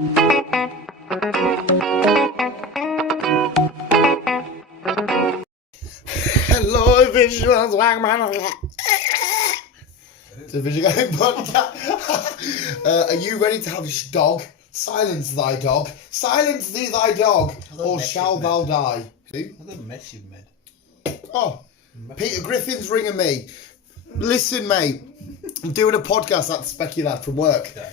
Hello, visuals, it's a Vinci Code podcast. Are you ready to have a dog? Silence thy dog. Silence thee thy dog, or shall thou die. Who? What a mess you've made. Oh, Peter Griffin's ringing me. Listen, mate. I'm doing a podcast. That's Specky Lad from work. Yeah.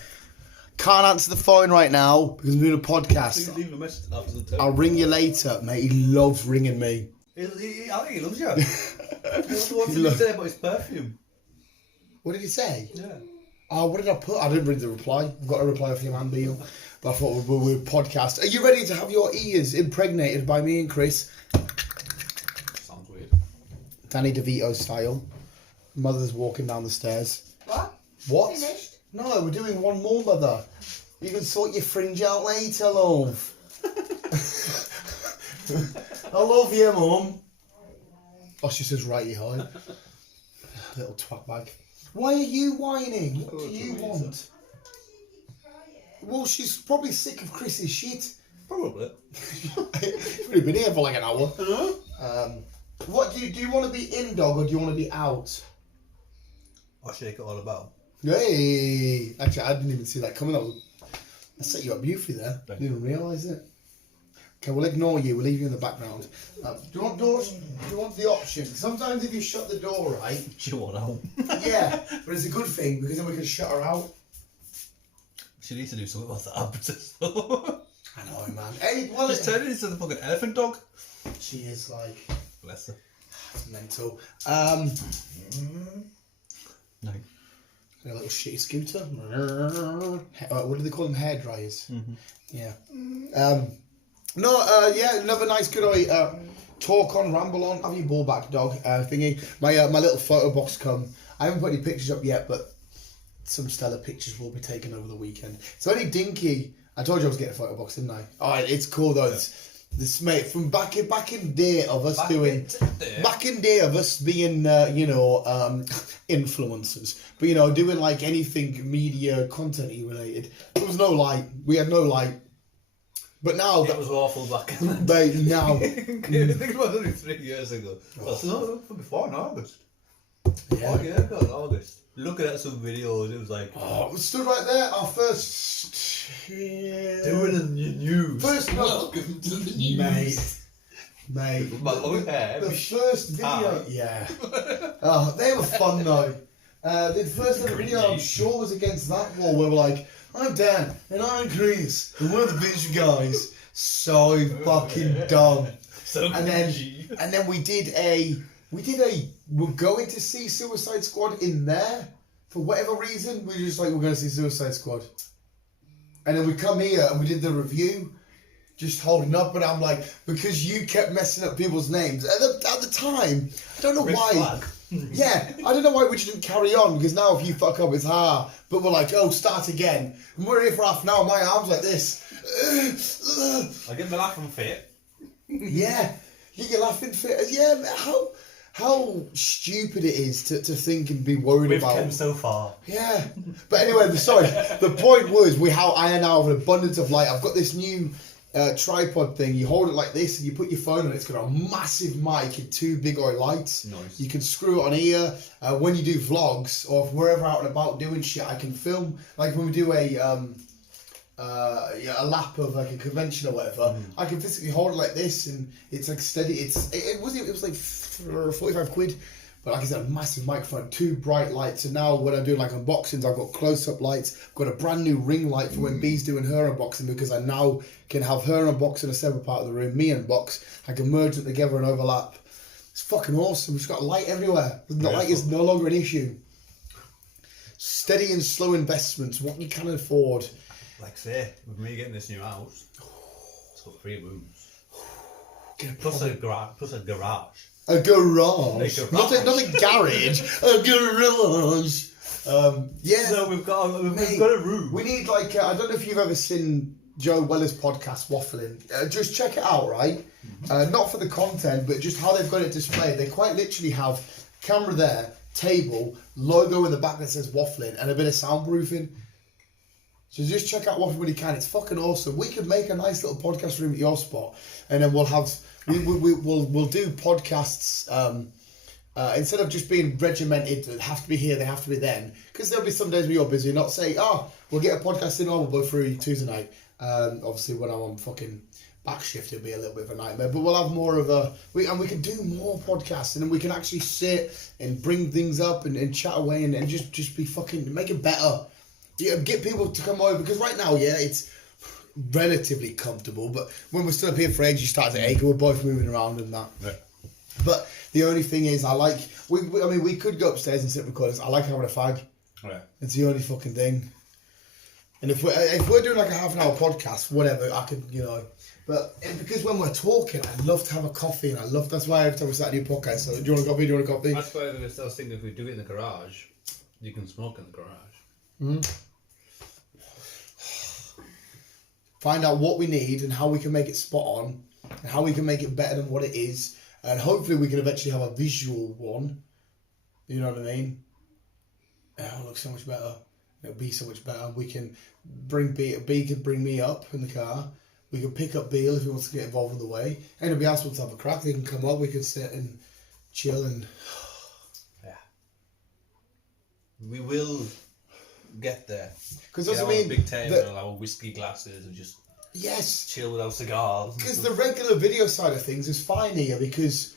Can't answer the phone right now because I'm doing a podcast. Leave a message after the tone. I'll ring you later, mate. He loves ringing me. I think he loves you. What did he say about his perfume? What did he say? Yeah. Oh, what did I put? I didn't read the reply. I've got a reply from your man Beale. But I thought we'd podcast. Are you ready to have your ears impregnated by me and Chris? Sounds weird. Danny DeVito style. Mother's walking down the stairs. What? Finished? No, we're doing one more, Mother. You can sort your fringe out later, love. I love you, Mum. Oh, she says righty high. Little twat bag. Why are you whining? What do you want? Well, she's probably sick of Chris's shit. Probably. You've only been here for like an hour. What do you want to be in, dog, or do you want to be out? I'll shake it all about. Hey, actually, I didn't even see that coming. I set you up beautifully there. Thank Didn't even realise it. Okay, we'll ignore you. We'll leave you in the background. Do you want doors? Do you want the option? Sometimes if you shut the door, right? She won't out. Yeah, but it's a good thing because then we can shut her out. She needs to do something about that appetite. I know, man. Hey, well, Just turn it into the fucking elephant dog. she is like Bless her. mental. No. A little shitty scooter. What do they call them? Hair dryers. Mm-hmm. Yeah. Yeah, another nice good talk on, ramble on, have your ball back dog thingy. My little photo box come. I haven't put any pictures up yet, but some stellar pictures will be taken over the weekend. It's only dinky. I told you I was getting a photo box, didn't I? Oh, it's cool though. Yeah. This mate from back in day of us being influencers, but doing like anything media content related. There was no light. We had no light. But now It was awful back in the day. Now think about it 3 years ago. Well, no, before in August. Yeah. 4 years ago in August. Looking at some videos, it was like we stood right there. Our first doing the news. First welcome to the news. Mate. My long hair. The first video, yeah. Oh, they were fun though. The first ever video, I'm sure, was against that wall where we're like, I'm Dan and I'm Chris and we're the Vinci Guys. So fucking dumb. So and then we're going to see Suicide Squad in there for whatever reason. We were just like, we're going to see Suicide Squad, and then we come here and we did the review. Just holding up, and I'm like, because you kept messing up people's names at the time. I don't know why. Yeah, I don't know why we didn't carry on, because now if you fuck up, it's hard. But we're like, oh, start again. And we're here for half an hour. My arms like this. I get my laughing fit. Yeah, you get laughing fit. Yeah, how stupid it is to think and be worried We've about. come so far. Yeah, but anyway, sorry. The point was I now have an abundance of light. I've got this new tripod thing. You hold it like this and you put your phone on it. It's got a massive mic and two big oil lights. Nice. You can screw it on here. When you do vlogs or if we're ever out and about doing shit, I can film. Like when we do a lap of like a convention or whatever, I can physically hold it like this and it's like steady. It was like 45 quid. But like I said, a massive microphone, two bright lights. And now when I'm doing like unboxings, I've got close-up lights. I've got a brand new ring light for when B's doing her unboxing, because I now can have her unbox in a separate part of the room, me unbox. I can merge them together and overlap. It's fucking awesome. We've just got light everywhere. The light is no longer an issue. Steady and slow investments, what you can afford. Like say, with me getting this new house, it's got 3 rooms. Plus a garage. A garage. Not a garage. A garage. Yeah. So we've got a room. We need like I don't know if you've ever seen Joe Weller's podcast Waffling. Just check it out, right? Not for the content, but just how they've got it displayed. They quite literally have camera there, table, logo in the back that says Waffling, and a bit of soundproofing. So just check out Waffle when you can. It's fucking awesome. We could make a nice little podcast room at your spot, and then we'll we'll do podcasts. Instead of just being regimented, they have to be here, they have to be then. Because there'll be some days where you're busy, not say, we'll get a podcast in, we'll go through Tuesday night. Obviously, when I'm on fucking back shift, it'll be a little bit of a nightmare. But we'll have more of we can do more podcasts, and then we can actually sit and bring things up and chat away and just be fucking, make it better. Yeah, get people to come over, because right now, it's relatively comfortable, but when we're still up here for age, you start to ache, and we're both moving around and that. Right. But the only thing is, we could go upstairs and sit and record this. I like having a fag. Right. It's the only fucking thing. And if we're doing like a half an hour podcast, whatever, I could, But because when we're talking, I love to have a coffee, and that's why every time we start a new podcast, so do you want a coffee? Do you want a coffee? That's why I was thinking if we do it in the garage, you can smoke in the garage. Mm-hmm. Find out what we need and how we can make it spot on, and how we can make it better than what it is. And hopefully we can eventually have a visual one. You know what I mean? It'll look so much better. It'll be so much better. We can bring B can bring me up in the car. We can pick up Beale if he wants to get involved in the way. Anybody else wants to have a crack, they can come up. We can sit and chill and... Yeah. We will get there. Because that's what I mean. Big table, our whiskey glasses, and just... Yes. Chill with our cigars. Because the regular video side of things is fine here, because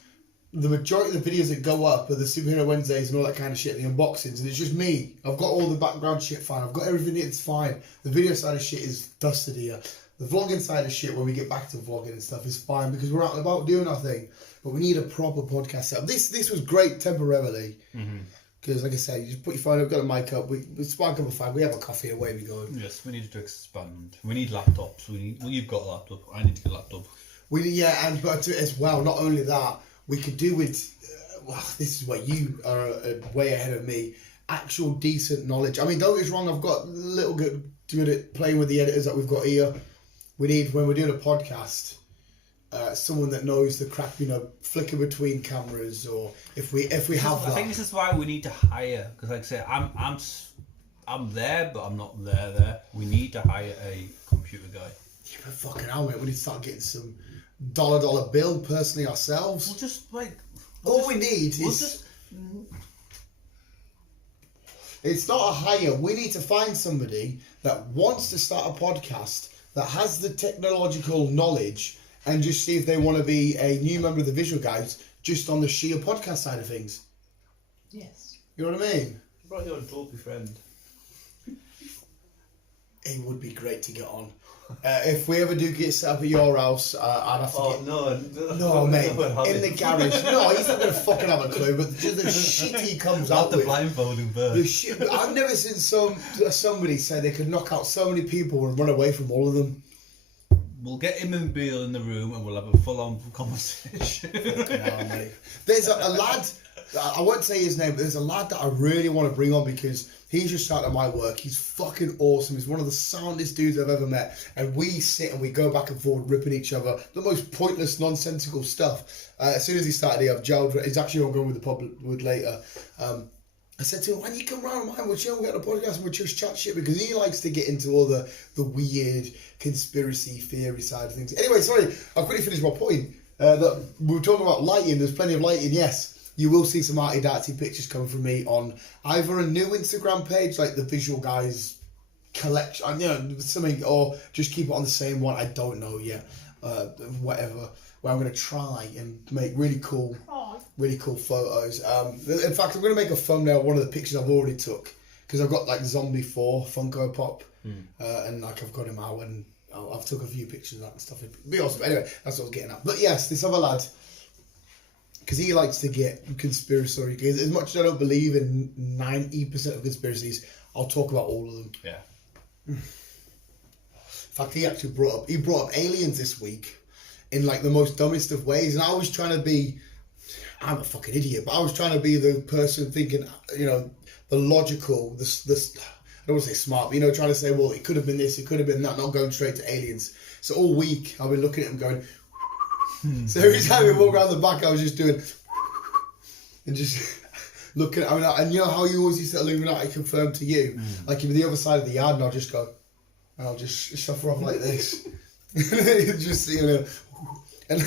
the majority of the videos that go up are the Superhero Wednesdays and all that kind of shit, the unboxings, and it's just me. I've got all the background shit fine. I've got everything, it's fine. The video side of shit is dusted here. The vlogging side of shit, when we get back to vlogging and stuff, is fine, because we're out and about doing our thing. But we need a proper podcast setup. This was great temporarily. Mm-hmm. Because, like I said, you just put your phone up, got a mic up, we spark up a fag, we have a coffee, away we go. Yes, we need to expand. We need laptops. You've got a laptop. I need to get a laptop. But as well, not only that, we could do with, this is where you are way ahead of me, actual decent knowledge. I mean, don't get us wrong, I've got a little good at playing with the editors that we've got here. We need, when we're doing a podcast, someone that knows the crack, flicker between cameras, or if we have that. I think this is why we need to hire, because like I say, I'm there, but I'm not there. We need to hire a computer guy. Yeah, but fucking hell, mate, we need to start getting some dollar bill personally ourselves. We'll just like... we need is... It's not a hire. We need to find somebody that wants to start a podcast, that has the technological knowledge, and just see if they want to be a new member of the Visual Guys, just on the sheer podcast side of things. Yes. You know what I mean? You brought your dopey friend. It would be great to get on. If we ever do get set up at your house, I'd have to No, mate. In the garage. No, he's not going to fucking have a clue, but just the shit he comes out with. blindfolding first. The shit. I've never seen somebody say they could knock out so many people and run away from all of them. We'll get him and Beale in the room and we'll have a full-on conversation. Hell, mate. There's a lad, I won't say his name, but there's a lad that I really want to bring on, because he's just started my work. He's fucking awesome. He's one of the soundest dudes I've ever met. And we sit and we go back and forth, ripping each other. The most pointless, nonsensical stuff. As soon as he started here, I've gelled. He's actually on going with the public with later. I said to him, when you come round mine, we'll chill, we'll get a podcast and we'll just chat shit, because he likes to get into all the weird conspiracy theory side of things. Anyway, sorry, I'll quickly finish my point. That we were talking about lighting, there's plenty of lighting, yes. You will see some arty-darty pictures coming from me on either a new Instagram page, like the Visual Guys collection, something, or just keep it on the same one, I don't know yet. Whatever, where I'm going to try and make really cool photos. In fact, I'm going to make a thumbnail of one of the pictures I've already took, because I've got like Zombie 4 Funko Pop, and like I've got him out, and I've took a few pictures of that and stuff. It'd be awesome. Anyway, that's what I was getting at. But yes, this other lad, because he likes to get conspiracy. Because as much as I don't believe in 90% of conspiracies, I'll talk about all of them. Yeah. In fact, he actually brought up aliens this week in like the most dumbest of ways, and I was trying to be, I'm a fucking idiot, but I was trying to be the person thinking, the logical, I don't want to say smart, but trying to say, well, it could have been this, it could have been that, not going straight to aliens. So all week I've been looking at him going, so every time we walk around the back, I was just doing, and just looking at, and you know how you always used to Illuminati confirm to you, like you're the other side of the yard, and I'll just go, and I'll just shuffle off like this. Just, you know, and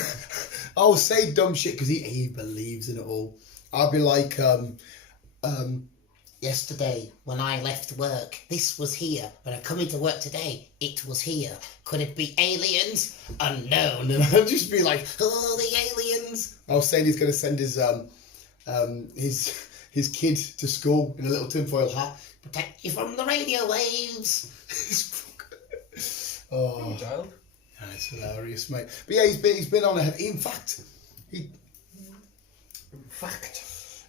I'll say dumb shit because he believes in it all. I'll be like, yesterday when I left work, this was here. When I come into work today, it was here. Could it be aliens? Unknown. And I'll just be like, oh, the aliens. I was saying he's going to send his kid to school in a little tinfoil hat. Protect you from the radio waves. Oh, child. That's hilarious, mate. But yeah, he's been on ahead. In fact,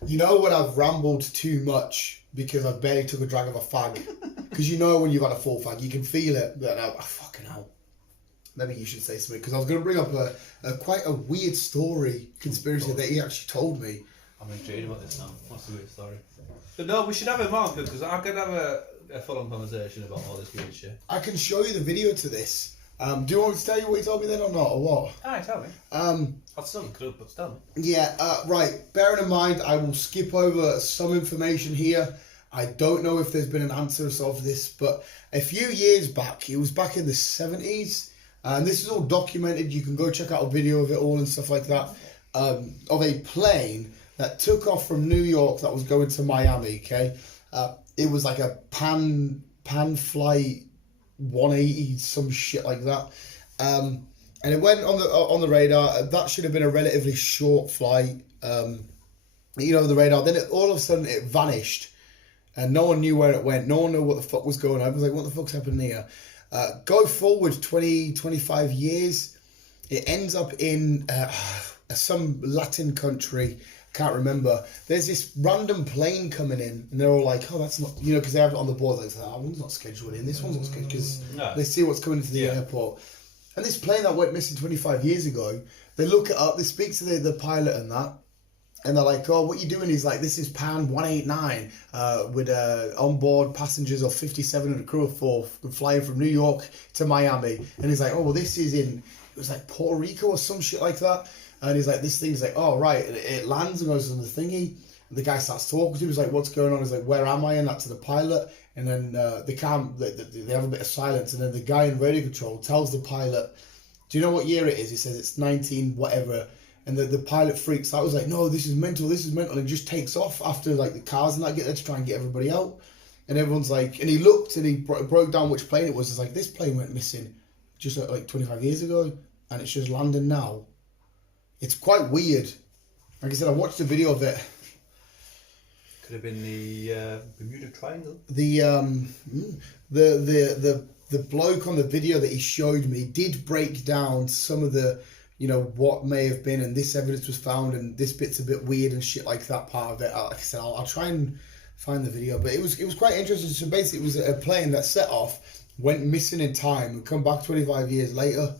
you know when I've rambled too much because I've barely took a drag of a fag? Because you know when you've had a full fag, you can feel it. But now, fucking hell. Maybe you should say something, because I was going to bring up a quite a weird story, conspiracy that he actually told me. I'm intrigued about this now. What's the weird story? But no, we should have him on, because I could have a full-on conversation about all this weird shit. I can show you the video to this. Do you want me to tell you what he told me then or not, or what? Aye, tell me. I'll still include, but tell me. Yeah, right. Bearing in mind, I will skip over some information here. I don't know if there's been an answer of this, but a few years back, it was back in the 70s, and this is all documented. You can go check out a video of it all and stuff like that, of a plane that took off from New York that was going to Miami, okay? It was like a pan flight 180, some shit like that. And it went on the radar. That should have been a relatively short flight. The radar. Then all of a sudden it vanished, and no one knew where it went. No one knew what the fuck was going on. I was like, what the fuck's happening here? Go forward 25 years. It ends up in some Latin country. Can't remember. There's this random plane coming in, and they're all like, "Oh, that's not," because they have it on the board. Like, that one's not scheduled in. This one's not scheduled, because they see what's coming into the airport. And this plane that went missing 25 years ago, they look it up. They speak to the pilot and that, and they're like, "Oh, what you doing?" He's like, "This is Pan 189 with onboard passengers of 57 and a crew of 4 flying from New York to Miami." And he's like, "Oh, well, this is it was like Puerto Rico or some shit like that." And he's like, this thing's like, oh, right. And it lands and goes on the thingy. And the guy starts talking to him. He's like, what's going on? He's like, where am I? And that's to the pilot. And then they have a bit of silence. And then the guy in radio control tells the pilot, do you know what year it is? He says, it's 19 whatever. And the pilot freaks out. I was like, no, this is mental. And just takes off after like the cars and that get there to try and get everybody out. And everyone's like, and he looked and he broke down which plane it was. It's like, this plane went missing just like 25 years ago. And it's just landing now. It's quite weird. Like I said, I watched a video of it. Could have been the Bermuda Triangle. The bloke on the video that he showed me did break down some of the, what may have been, and this evidence was found, and this bit's a bit weird and shit like that part of it. Like I said, I'll try and find the video, but it was quite interesting. So basically, it was a plane that set off, went missing in time, and come back 25 years later.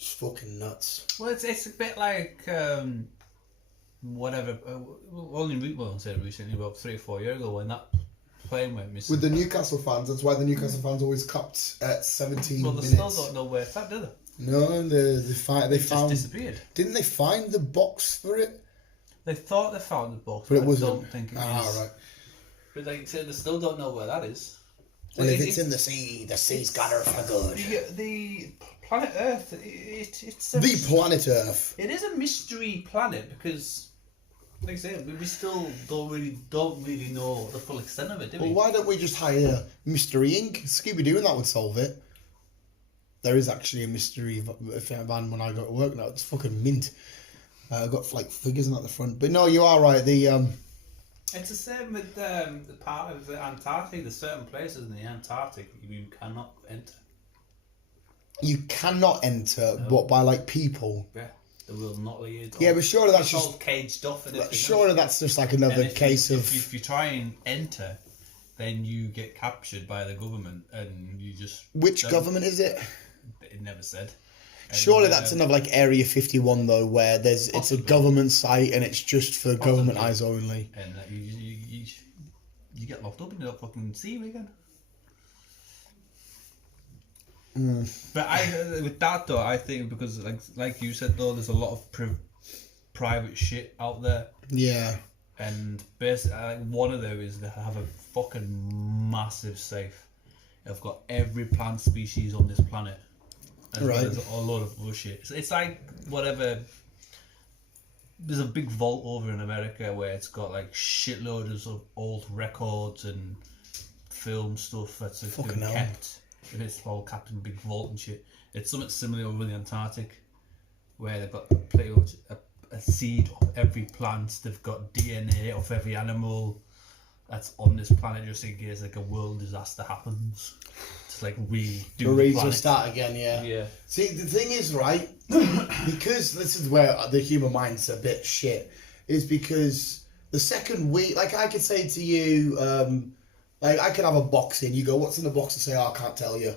It's fucking nuts. Well, it's a bit like whatever. Recently, about 3 or 4 years ago, when that plane went missing. With the Newcastle fans, that's why the Newcastle fans always capped at 17 Well, minutes. they still don't know where it's at, do they? No, they found. Just disappeared. Didn't they find the box for it? They thought they found the box, but it wasn't. I don't think it was. Right. But like I said, they still don't know where that is. Well, if it's in the sea, the sea's got her for good. The planet Earth, it's the planet Earth. It is a mystery planet because, like I said, we still don't really know the full extent of it, do we? Well, why don't we just hire Mystery Inc? Scooby-Doo and that would solve it. There is actually a mystery van when I go to work now. It's fucking mint. I've got like figures at the front. But no, you are right. It's the same with the part of the Antarctic. There's certain places in the Antarctic you cannot enter. You cannot enter, but by like people. Yeah, they will not let you. Yeah, but surely that's all just caged off. And surely that's just like another case of. If you try and enter, then you get captured by the government, and you just. Which government is it? It never said. Surely that's another like Area 51 though, where it's a government site and it's just for government eyes only. And you get locked up and you don't fucking see him again. But with that though, I think because like you said though, there's a lot of private shit out there. Yeah. And basically, one of them is they have a fucking massive safe. have got every plant species on this planet, as well Right. as a lot of other shit. It's like whatever. There's a big vault over in America where it's got like shitloads of old records and film stuff that's just Fucking been hell. kept. And it's all kept in a big vault and shit. It's something similar over in the Antarctic, where they've got pretty much a seed of every plant. They've got DNA of every animal that's on this planet, just in case like a world disaster happens. It's like redo We're the ready to planet. start again, yeah. Yeah. See, the thing is, right, because this is where the human mind's a bit shit, is because the second we, like I could say to you, like I could have a box in, you go, what's in the box? I say, oh, I can't tell you.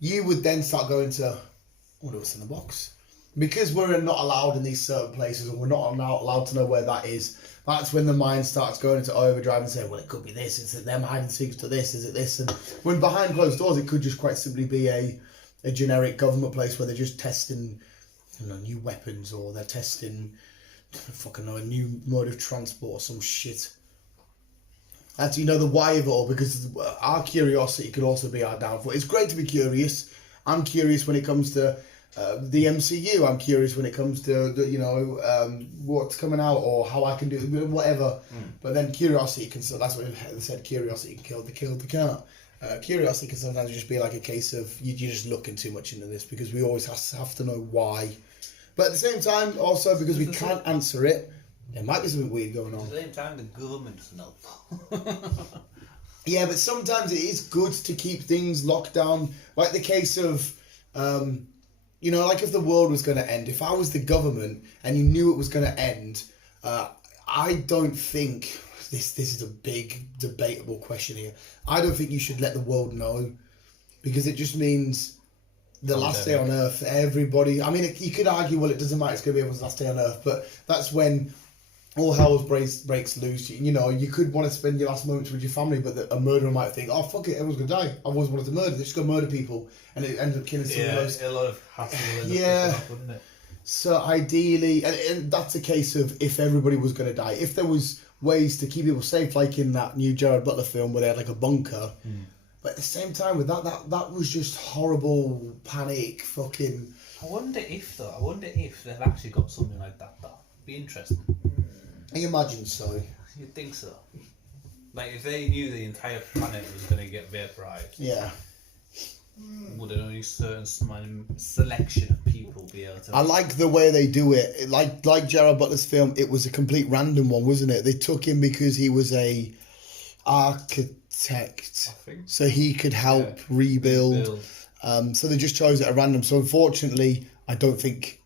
You would then start going to, I wonder what's in the box. Because we're not allowed in these certain places, or we're not allowed to know where that is, that's when the mind starts going into overdrive and saying, well, it could be this, is it them hiding secrets to this, is it this? And when behind closed doors, it could just quite simply be a generic government place where they're just testing, you know, new weapons, or they're testing, I don't fucking know, a new mode of transport or some shit. That's, you know, the why of it all, because our curiosity could also be our downfall. It's great to be curious. I'm curious when it comes to the MCU. I'm curious when it comes to you know, what's coming out or how I can do whatever. But then curiosity can, so that's what they said, curiosity can kill the cat. Curiosity can sometimes just be like a case of you're just looking too much into this, because we always have to know why. But at the same time, also because we can't answer it, there might be something weird going on. At the same time, the government doesn't help. Yeah, but sometimes it is good to keep things locked down. Like the case of, you know, like if the world was going to end, if I was the government and you knew it was going to end, I don't think, this is a big debatable question here, I don't think you should let the world know, because it just means the last day on Earth, everybody, I mean, you could argue, well, it doesn't matter, it's going to be everyone's last day on Earth, but that's when all hell breaks loose. You know, you could want to spend your last moments with your family, but a murderer might think, oh, fuck it, everyone's going to die. I've always wanted to murder. They're just going to murder people. And it ends up killing some of those. A lot of hassle. Yeah. Wouldn't it? So ideally, and that's a case of if everybody was going to die. If there was ways to keep people safe, like in that new Gerard Butler film where they had like a bunker. But at the same time, with that was just horrible panic, fucking... I wonder if they've actually got something like that. That'd be interesting. I imagine so. You'd think so. Like, if they knew the entire planet was going to get vaporized, Yeah. would only a certain selection of people be able to... I like the way they do it. Like Gerard Butler's film, it was a complete random one, wasn't it? They took him because he was a architect, I think. so he could help rebuild. So they just chose it at random. So unfortunately, I don't think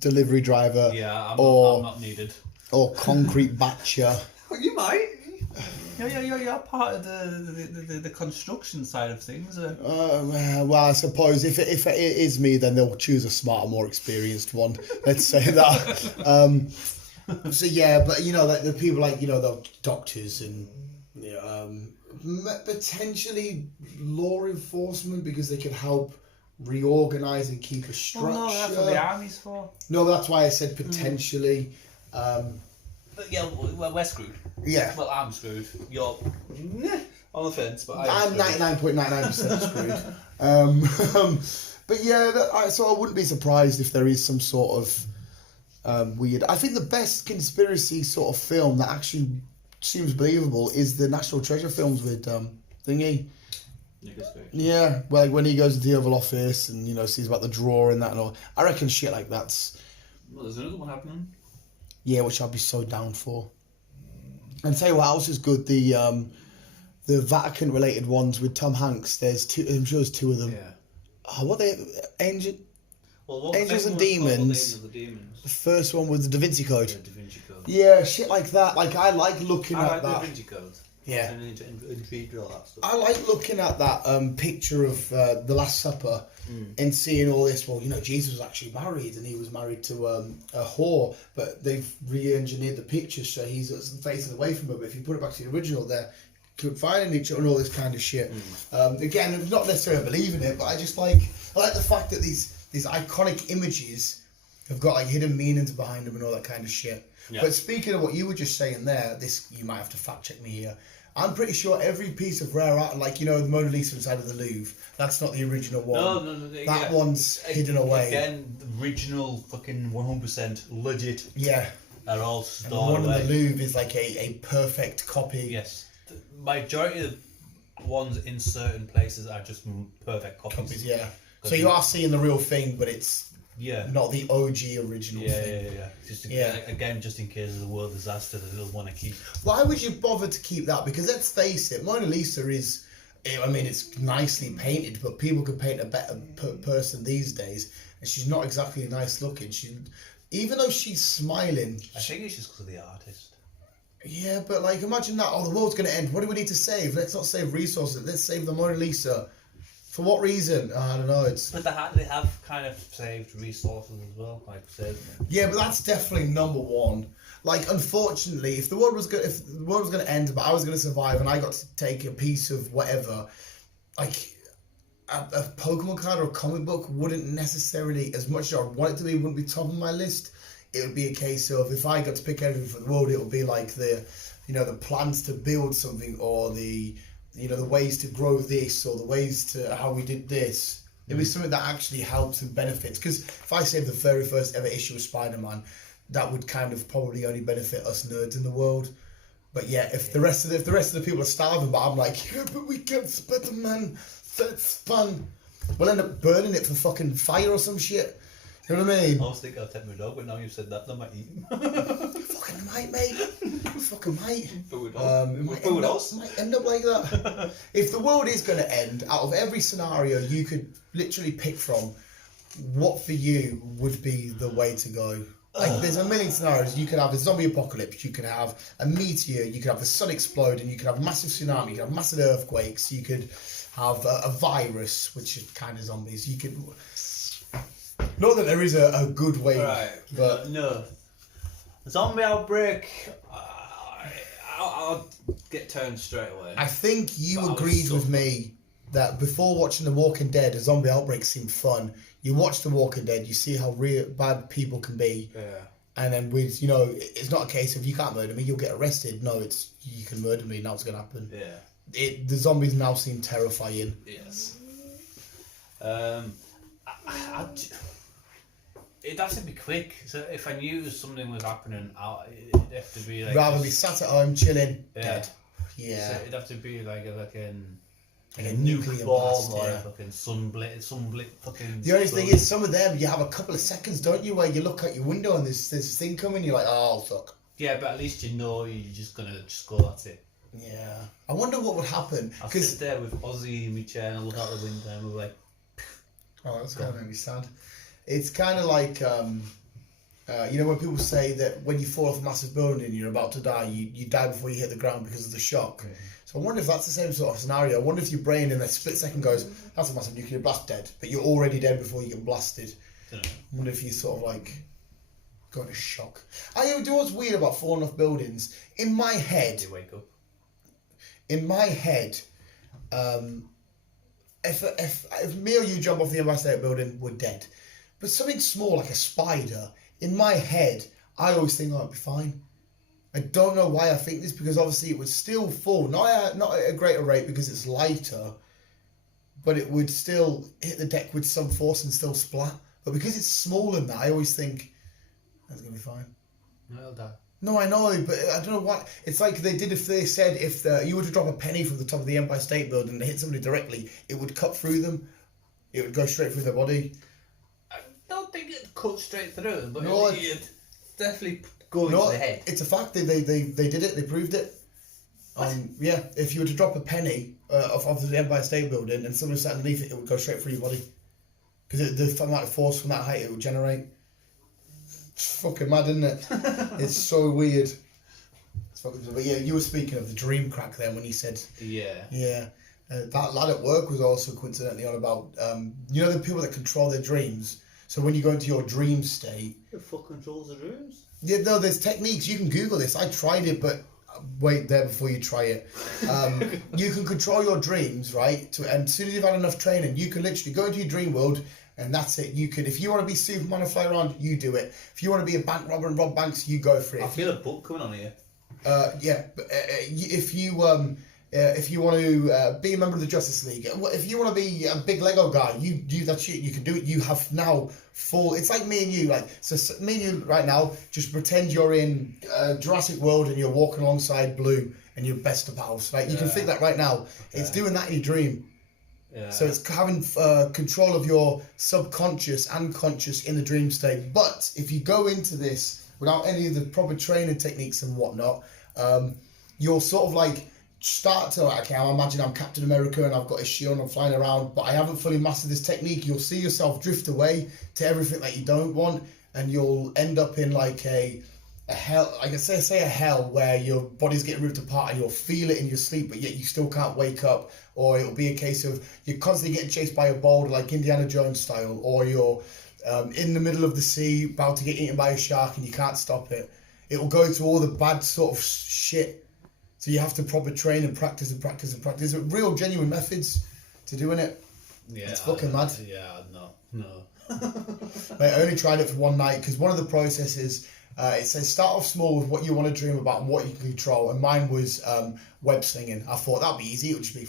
delivery driver I'm not needed. or concrete batcher. Well, you might. You're part of the construction side of things. Well, I suppose if it is me, then they'll choose a smarter, more experienced one. Let's say that. So yeah, but you know, like the people like, you know, the doctors and potentially law enforcement, because they could help reorganize and keep a structure. Well, no, that's what the army's for. No, that's why I said potentially. But yeah, we're screwed. Yeah. Well, I'm screwed. You're on the fence, but I'm 99.99% screwed. But yeah, so I wouldn't be surprised if there is some sort of weird... I think the best conspiracy sort of film that actually seems believable is the National Treasure films with Thingy. Yeah, well, like when he goes into the Oval Office and, you know, sees about the drawer and that and all. I reckon shit like that's... Well, there's another one happening. Yeah, which I'll be so down for. And tell you what else is good, the Vatican related ones with Tom Hanks. There's two. I'm sure there's two of them. Yeah. What they Angels and Demons. The first one was the Da Vinci Code. Yeah, Da Vinci Code. Yeah, shit like that. Like I like looking at that. Da Vinci Code. Yeah. And all that stuff. I like looking at that picture of the Last Supper and seeing all this. Well, you know, Jesus was actually married, and he was married to a whore, but they've re-engineered the picture so he's facing away from her. But if you put it back to the original, they're confining each other and all this kind of shit. Again, I'm not necessarily believing it, but I like the fact that these iconic images have got like hidden meanings behind them and all that kind of shit. Yeah. But speaking of what you were just saying there, this you might have to fact check me here. I'm pretty sure every piece of rare art, like, you know, the Mona Lisa inside of the Louvre, that's not the original one. No. That one's hidden away. Again, the original fucking 100% legit. Yeah. Are all And the stored one away. in the Louvre is like a perfect copy. Yes. The majority of ones in certain places are just perfect copies. Yeah. So you are seeing the real thing, but it's not the OG original thing. Yeah. Just again, just in case of the world disaster that they'll want to keep. Why would you bother to keep that? Because let's face it, Mona Lisa is, I mean, it's nicely painted, but people could paint a better person these days, and she's not exactly nice looking. Even though she's smiling. I think it's just because of the artist. Yeah, but like, imagine that. Oh, the world's going to end. What do we need to save? Let's not save resources. Let's save the Mona Lisa. For what reason? I don't know. But they have kind of saved resources as well, like I said. Yeah, but that's definitely number one. Like, unfortunately, if the world was going to end, but I was going to survive, and I got to take a piece of whatever, like a Pokemon card or a comic book wouldn't necessarily, as much as I want it to be, wouldn't be top of my list. It would be a case of, if I got to pick anything for the world, it would be like the plans to build something, or the ways to grow this, or the ways to how we did this. It'd be something that actually helps and benefits. Because if I saved the very first ever issue of Spider-Man, that would kind of probably only benefit us nerds in the world. But yeah, if the rest of the people are starving, but I'm like, yeah, but we get Spider-Man, that's fun. We'll end up burning it for fucking fire or some shit. You know what I mean? I was thinking I'll take my dog, but now you've said that, I might eat him. Fucking might, mate. Fucking might. It might end up like that. If the world is going to end, out of every scenario you could literally pick from, what for you would be the way to go? Like, there's a million scenarios. You could have a zombie apocalypse, you could have a meteor, you could have the sun explode, and you could have a massive tsunami, you could have massive earthquakes, you could have a virus, which is kind of zombies. You could... Not that there is a good way, right? But no, zombie outbreak. I'll get turned straight away. I think you agreed with me that before watching The Walking Dead, a zombie outbreak seemed fun. You watch The Walking Dead, you see how bad people can be. Yeah. And then it's not a case of you can't murder me, you'll get arrested. No, it's you can murder me, now it's going to happen. Yeah. The zombies now seem terrifying. Yes. It'd have to be quick. So if I knew something was happening, it'd have to be like... Rather be sat at home chilling, dead. Yeah. So it'd have to be like a nuclear bomb blast, or a fucking sunblit fucking... The only thing is, some of them, you have a couple of seconds, don't you, where you look out your window and there's this thing coming, you're like, oh, fuck. Yeah, but at least you know you're just gonna go, that's it. Yeah. I wonder what would happen. I'll sit there with Ozzy in my chair and I look out the window and we're like... Oh, that's going to make me sad. It's kind of like, when people say that when you fall off a massive building and you're about to die, you die before you hit the ground because of the shock. Mm-hmm. So I wonder if that's the same sort of scenario. I wonder if your brain in a split second goes, that's a massive nuclear blast, dead. But you're already dead before you get blasted. I wonder if you sort of like go into shock. I do what's weird about falling off buildings. In my head... You wake up. In my head... If me or you jump off the Empire State Building, we're dead. But something small like a spider, in my head, I always think, it'd be fine. I don't know why I think this, because obviously it would still fall, not at a greater rate because it's lighter, but it would still hit the deck with some force and still splat. But because it's smaller than that, I always think, that's going to be fine. Well done. No, I know, but I don't know why. It's like they did if you were to drop a penny from the top of the Empire State Building and hit somebody directly, it would cut through them. It would go straight through their body. I don't think it'd cut straight through them, but no, it'd definitely go into the head. It's a fact. They did it. They proved it. Yeah, if you were to drop a penny off the Empire State Building and somebody sat underneath it, it would go straight through your body. Because the amount of force from that height it would generate. It's fucking mad, isn't it? It's so weird. It's fucking. But yeah, you were speaking of the dream crack then when you said. Yeah. Yeah. That lad at work was also coincidentally on about the people that control their dreams. So when you go into your dream state. Who the fuck controls the dreams? Yeah, no, there's techniques. You can Google this. I tried it, but wait there before you try it. You can control your dreams, right? And as soon as you've had enough training, you can literally go into your dream world. And that's it. You could, if you want to be Superman and fly around, you do it. If you want to be a bank robber and rob banks, you go for it. I feel a book coming on here. If you want to be a member of the Justice League, if you want to be a big Lego guy, you that's you can do it. You have now full. It's like me and you, like so me and you right now. Just pretend you're in Jurassic World and you're walking alongside Blue and you're best of pals. Like you can think that right now. Okay. It's doing that in your dream. Yeah. So it's having control of your subconscious and conscious in the dream state. But if you go into this without any of the proper training techniques and whatnot, you'll sort of like start to like, okay, I imagine I'm Captain America and I've got a shield and I'm flying around, but I haven't fully mastered this technique. You'll see yourself drift away to everything that you don't want, and you'll end up in like a hell, like I say a hell where your body's getting ripped apart and you'll feel it in your sleep, but yet you still can't wake up. Or it'll be a case of you're constantly getting chased by a boulder like Indiana Jones style, or you're in the middle of the sea about to get eaten by a shark and you can't stop it. It will go to all the bad sort of shit. So you have to proper train and practice and practice and practice. There's real genuine methods to doing it. Yeah, it's fucking mad. Yeah, no. Mate, I only tried it for one night because one of the processes, it says start off small with what you want to dream about and what you can control. And mine was web slinging. I thought that'd be easy. It would just be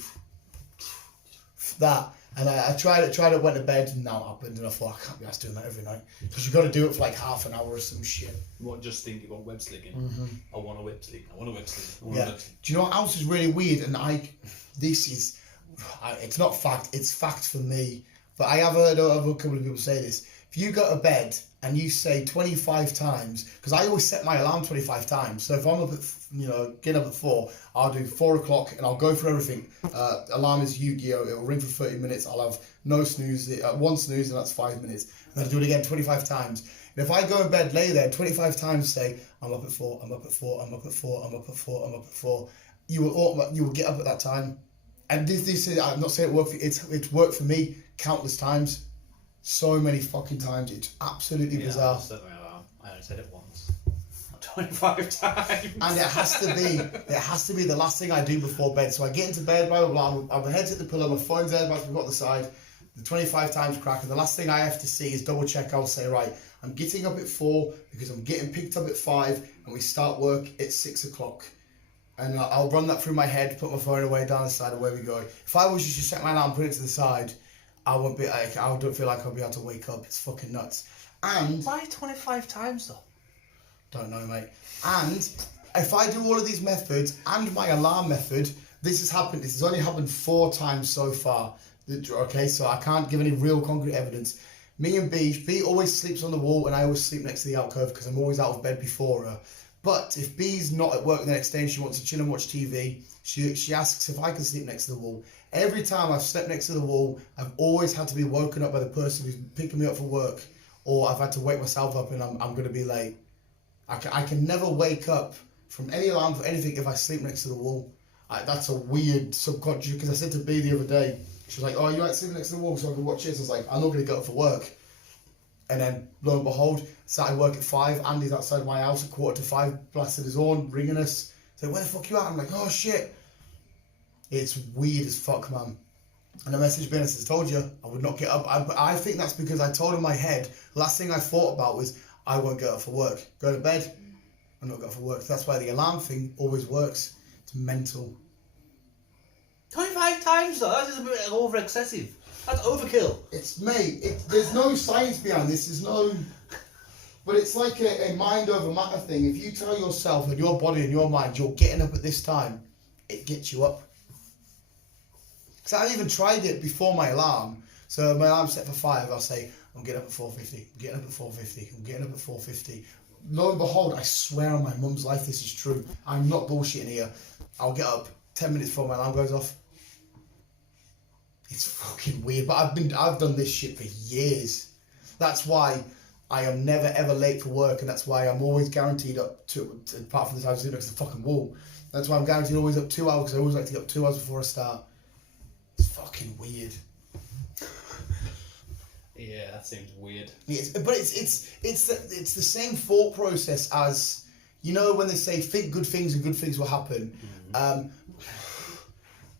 that. And I tried it, went to bed, and now it happened. And I thought, I can't be asked doing that every night. Because you've got to do it for like half an hour or some shit. What, just think about web slinging? Mm-hmm. I want a web sling. Yeah. Do you know what else is really weird? And it's not fact, it's fact for me. But I have heard of a couple of people say this. If you go to bed and you say 25 times, because I always set my alarm 25 times. So if I'm up at, getting up at 4, I'll do 4 o'clock and I'll go through everything. Alarm is Yu-Gi-Oh! It'll ring for 30 minutes. I'll have no snooze, one snooze, and that's 5 minutes. And then I'll do it again 25 times. And if I go in bed, lay there 25 times, say, I'm up at 4, I'm up at 4, I'm up at 4, I'm up at 4, I'm up at 4, you will get up at that time. And this is, I'm not saying it worked for you, it's worked for me countless times. So many fucking times. It's absolutely bizarre. I only said it once. Not 25 times. And it has to be the last thing I do before bed. So I get into bed, blah, blah, blah. My head's at the pillow, my phone's there, but we've got the side. The 25 times crack. And the last thing I have to see is double check. I'll say, right, I'm getting up at 4 because I'm getting picked up at 5 and we start work at 6 o'clock. And I'll run that through my head, put my phone away, down the side, away we go. If I was just to set my alarm, put it to the side, I don't feel like I'll be able to wake up. It's fucking nuts. And why 25 times though? Don't know, mate. And if I do all of these methods and my alarm method, this has only happened 4 times so far. Okay, so I can't give any real concrete evidence. Me and B always sleeps on the wall and I always sleep next to the alcove because I'm always out of bed before her. But if B's not at work the next day and she wants to chill and watch TV, she asks if I can sleep next to the wall. Every time I've slept next to the wall, I've always had to be woken up by the person who's picking me up for work, or I've had to wake myself up and I'm going to be late. I can never wake up from any alarm for anything if I sleep next to the wall. That's a weird subconscious, because I said to B the other day, she was like, oh, you like sleeping next to the wall so I can watch this? I was like, I'm not going to get up for work. And then, lo and behold, started work at 5. Andy's outside my house at 4:45, blasted his horn, ringing us. So where the fuck you at? I'm like, oh shit. It's weird as fuck, man. And the message being says, told you, I would not get up. I think that's because I told in my head, last thing I thought about was, I won't get up for work. Go to bed, I'm not get up for work. So that's why the alarm thing always works. It's mental. 25 times though, that's just a bit over excessive. That's overkill. There's no science behind this. There's no, but it's like a mind over matter thing. If you tell yourself and your body and your mind you're getting up at this time, it gets you up. Because I even tried it before my alarm. So my alarm's set for 5. I'll say I'm getting up at 4:50. I'm getting up at 4:50. I'm getting up at 4:50. Lo and behold, I swear on my mum's life this is true. I'm not bullshitting here. I'll get up 10 minutes before my alarm goes off. It's fucking weird, but I've done this shit for years. That's why I am never ever late for work, and that's why I'm always guaranteed up to, apart from the time I sleep next to the fucking wall. That's why I'm guaranteed always up 2 hours, because I always like to get up 2 hours before I start. It's fucking weird. Yeah, that seems weird. But it's the same thought process as, you know, when they say think good things and good things will happen. Mm-hmm.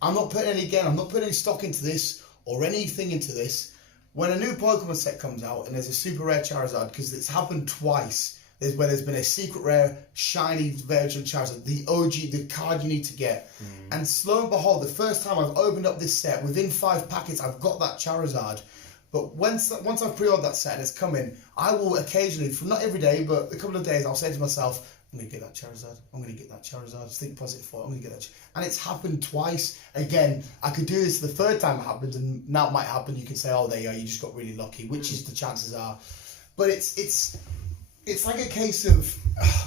I'm not putting any stock into this or anything into this. When a new Pokemon set comes out and there's a super rare Charizard, because it's happened twice, where there's been a secret rare, shiny version of Charizard, the OG, the card you need to get. And slow and behold, the first time I've opened up this set, within 5 packets, I've got that Charizard. But once I've pre-ordered that set and it's coming, I will occasionally, from not every day, but a couple of days, I'll say to myself, I'm going to get that Charizard. I'm going to get that Charizard. Just think positive for it. I'm going to get that. And it's happened twice. Again, I could do this the third time it happens, and now it might happen. You can say, oh, there you are. You just got really lucky, which is the chances are. But it's like a case of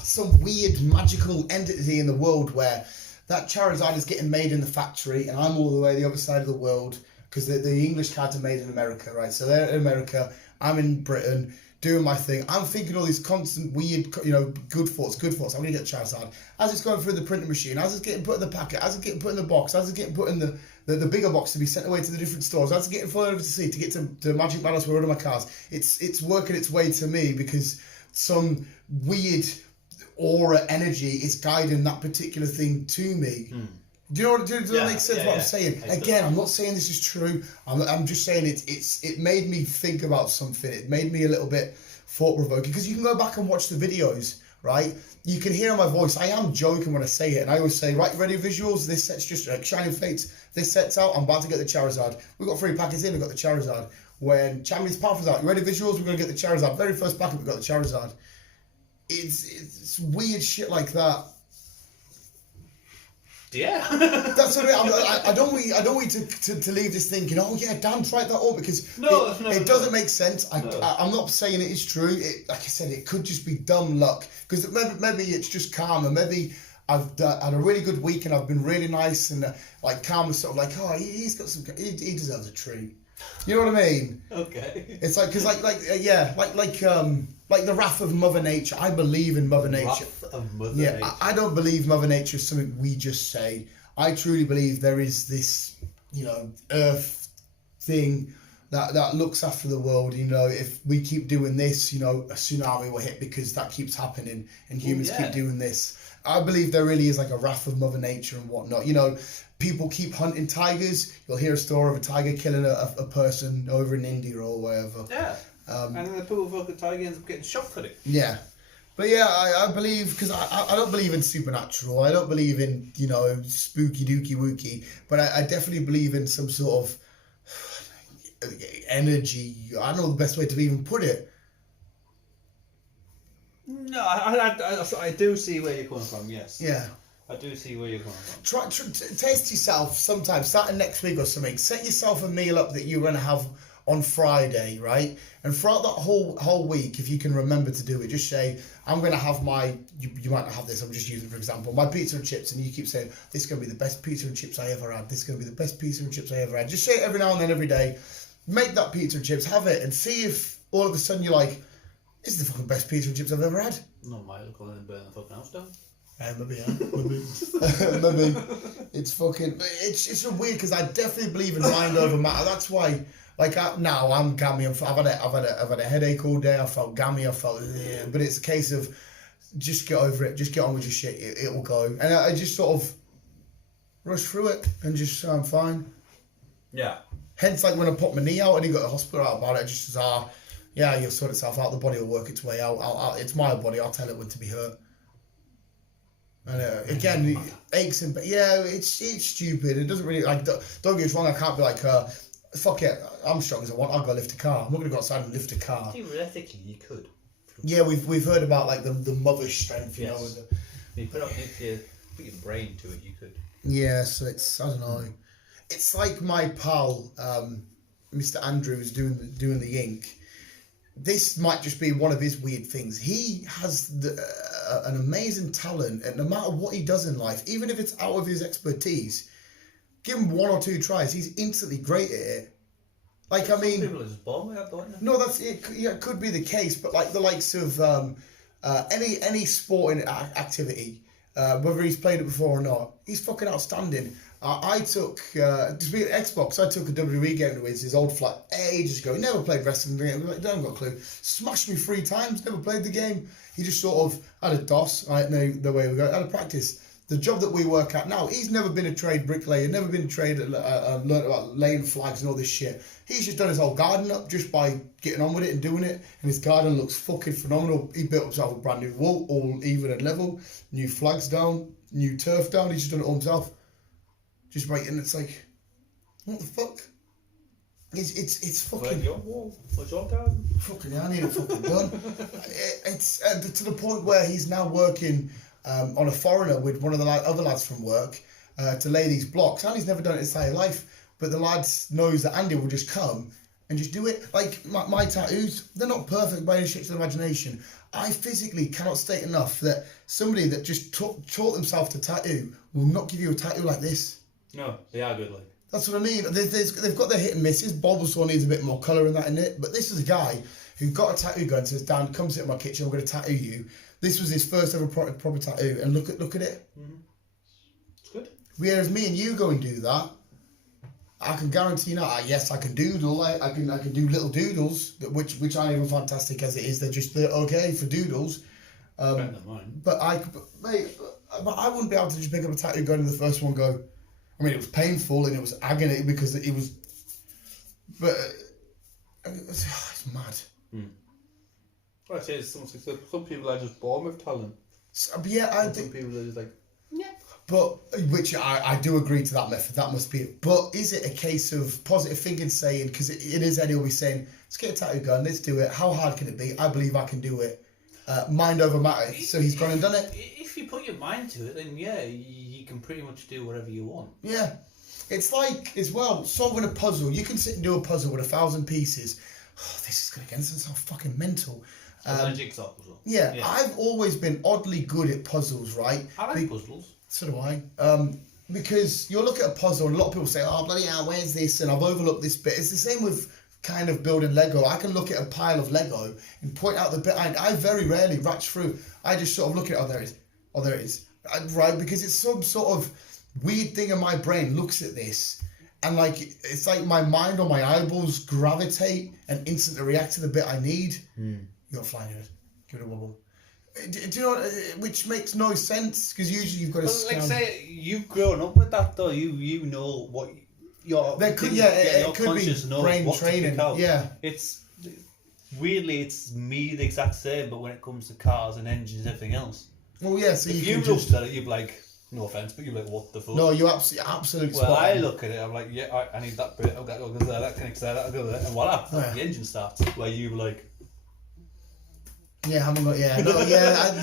some weird magical entity in the world where that Charizard is getting made in the factory, and I'm all the way the other side of the world because the English cards are made in America, right? So they're in America. I'm in Britain. Doing my thing. I'm thinking all these constant weird, good thoughts. I'm going to get Charizard. As it's going through the printing machine, as it's getting put in the packet, as it's getting put in the box, as it's getting put in the bigger box to be sent away to the different stores, as it's getting flown over to sea to get to Magic Battles where I order my cards, it's working its way to me because some weird aura energy is guiding that particular thing to me. Do you know what? Does that make sense? What I'm saying? Again, I'm not saying this is true. I'm just saying it made me think about something. It made me a little bit thought provoking because you can go back and watch the videos, right? You can hear my voice. I am joking when I say it, and I always say, right, ready visuals. This set's just like Shining Fates. This set's out. I'm about to get the Charizard. We've got 3 packets in. We've got the Charizard. When Champions Path was out, you ready visuals? We're gonna get the Charizard. Very first packet, we got the Charizard. It's weird shit like that. Yeah. That's what I don't want you to leave this thinking, oh yeah, Dan's right that all because it doesn't make sense. I'm not saying it is true. Like I said, it could just be dumb luck because maybe it's just karma. Maybe I've had a really good week and I've been really nice and like karma's sort of like, oh, he's got some, he deserves a treat. You know what I mean? Okay. It's like because like the wrath of Mother Nature. I believe in Mother Nature. Wrath of Mother Nature. I don't believe Mother Nature is something we just say. I truly believe there is this, Earth thing that looks after the world. If we keep doing this, a tsunami will hit because that keeps happening, and humans keep doing this. I believe there really is like a wrath of Mother Nature and whatnot. People keep hunting tigers. You'll hear a story of a tiger killing a person over in India or whatever. Yeah. And then the people fucking tiger ends up getting shot for it. Yeah. But yeah, I believe, because I don't believe in supernatural. I don't believe in, spooky dooky wooky. But I definitely believe in some sort of energy. I don't know the best way to even put it. No, I do see where you're coming from, yes. Yeah. I do see where you're coming from. Taste yourself sometime, starting next week or something. Set yourself a meal up that you're going to have on Friday, right? And throughout that whole week, if you can remember to do it, just say, I'm going to have my, you might not have this, I'm just using for example, my pizza and chips, and you keep saying, this is going to be the best pizza and chips I ever had, this is going to be the best pizza and chips I ever had. Just say it every now and then, every day. Make that pizza and chips, have it, and see if all of a sudden you're like, this is the fucking best pizza and chips I've ever had. Not my look and burn the fucking house down. Maybe. Maybe. It's fucking, it's so weird because I definitely believe in mind over matter. That's why, like, now I'm gammy. I've had a headache all day. I felt gammy. But it's a case of just get over it. Just get on with your shit. It will go. And I just sort of rush through it and just say I'm fine. Yeah. Hence, like when I put my knee out and he got the hospital out about it, I just says, yeah, you'll sort itself out. The body will work its way out. It's my body. I'll tell it when to be hurt. And again, aches and it's stupid. It doesn't really like. Don't get us wrong. I can't be like, fuck it. I'm strong as I want. I'll go lift a car. I'm not gonna go outside and lift a car. Theoretically, you could. Yeah, we've heard about like the mother's strength. You know. You put your brain to it. You could. Yeah, so it's I don't know. It's like my pal, Mr. Andrews doing the ink. This might just be one of his weird things. He has an amazing talent, and no matter what he does in life, even if it's out of his expertise, give him 1 or 2 tries, he's instantly great at it. Like, I mean, people are just born with that, don't they? No, that's it. Yeah, it could be the case, but like the likes of any sporting activity, whether he's played it before or not, he's fucking outstanding. I took, to be at Xbox, I took a WWE game to his old flat ages ago. He never played wrestling, like, don't got a clue. Smashed me 3 times, never played the game. He just sort of had a DOS, right, no way we go, had a practice. the job that we work at now, he's never been a trade bricklayer, never been a trade, learned about laying flags and all this shit. He's just done his whole garden up just by getting on with it and doing it. And his garden looks fucking phenomenal. He built himself a brand new wall, all even and level, new flags down, new turf down. He's just done it all himself. Just right, and it's like, what the fuck? It's fucking. Like your wall, what's your garden? Fucking, I need it fucking done. It's to the point where he's now working on a foreigner with one of the other lads from work to lay these blocks. Andy's never done it his entire life, but the lads knows that Andy will just come and just do it. Like my tattoos, they're not perfect by any stretch of the imagination. I physically cannot state enough that somebody that just taught themselves to tattoo will not give you a tattoo like this. No, they are good, like. That's what I mean. They've got their hit and misses. Bulbasaur needs a bit more colour in that in it. But this is a guy who got a tattoo gun and says, Dan, come sit in my kitchen, I'm going to tattoo you. This was his first ever proper tattoo. And look at it. Mm-hmm. It's good. Whereas me and you go and do that, I can guarantee you now, yes, I can doodle. I can do little doodles, which aren't even fantastic as it is. They're okay for doodles. Better than mine. But I wouldn't be able to just pick up a tattoo gun and the first one go. I mean, it was painful and it was agony because it was, but it's mad. Well, I say it's some people are just born with talent. So, yeah, I Some think. people are just like, yeah. But which I do agree to that method. That must be it. But is it a case of positive thinking, saying because it is Eddie always saying, let's get a tattoo gun, let's do it. How hard can it be? I believe I can do it. Mind over matter. So he's gone and done it. If you put your mind to it, then yeah, you can pretty much do whatever you want. Yeah. It's like, as well, solving a puzzle. You can sit and do a puzzle with 1,000 pieces. Oh, this is going against us. How fucking mental. A jigsaw puzzle. Yeah, I've always been oddly good at puzzles, right? I like puzzles. So do I. Because you'll look at a puzzle and a lot of people say, oh, bloody hell, where's this? And I've overlooked this bit. It's the same with kind of building Lego. I can look at a pile of Lego and point out the bit. I very rarely ratch through. I just sort of look at it. Oh, there it is. Oh, there it is. Right? Because it's some sort of weird thing in my brain looks at this. And like, it's like my mind or my eyeballs gravitate and instantly react to the bit I need. You're flying it. Give it a wobble. Do you know what, which makes no sense? Because usually you've got to like say you've grown up with that though. You know what your there could your it could be brain training. Yeah, it's weirdly it's me the exact same, but when it comes to cars and engines and everything else. Well, yeah. So if you looked at it, you'd be like, no offense, but you're like, what the fuck? No, you absolutely. Well, I look at it, I'm like, yeah, I need that bit. I've got to go there. That connects there. That go there, and voila, the engine starts. Where you like. Yeah, haven't got. Yeah, no, yeah.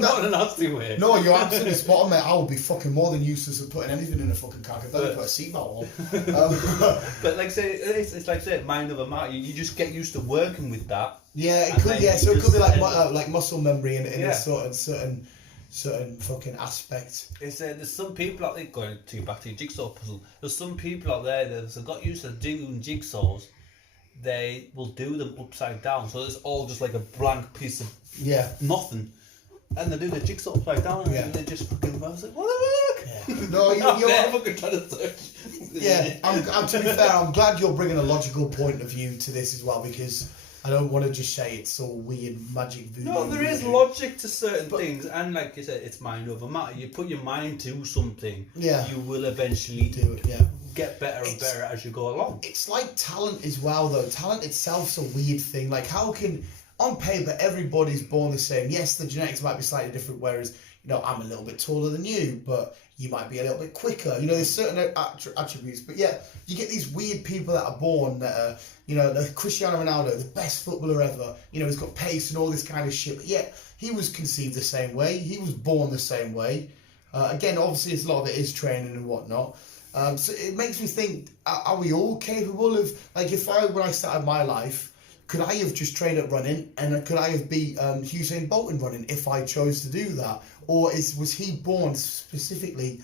Not in a nasty way. No, you're absolutely spot on, mate. I would be fucking more than useless at putting anything in a fucking car. I'd better put a seatbelt on. But like say, it's like say, mind over matter. You just get used to working with that. Yeah, it could. Yeah, so it could be like muscle memory in a certain fucking aspect. It's there's some people out there going back to your jigsaw puzzle. There's some people out there that have got used to doing jigsaws. They will do them upside down, so it's all just like a blank piece of nothing. And they do the jigsaw upside down, and they just fucking. I was like, what the fuck? Yeah. No, you're fucking trying to search. Yeah, I'm to be fair, I'm glad you're bringing a logical point of view to this as well, because I don't want to just say it's all weird magic voodoo. No, there is logic to certain things, and like you said, it's mind over matter. You put your mind to something, you will eventually do it. Yeah. Get better and better as you go along. It's like talent as well, though. Talent itself's a weird thing. Like, how can, on paper, everybody's born the same? Yes, the genetics might be slightly different, whereas, you know, I'm a little bit taller than you, but you might be a little bit quicker. You know, there's certain attributes. But yeah, you get these weird people that are born that are, you know, like Cristiano Ronaldo, the best footballer ever. You know, he's got pace and all this kind of shit. But yeah, he was conceived the same way. He was born the same way. Again, obviously, a lot of it is training and whatnot. So it makes me think, are we all capable of, like, when I started my life, could I have just trained at running, and could I have beat Usain Bolt in running if I chose to do that? Or was he born specifically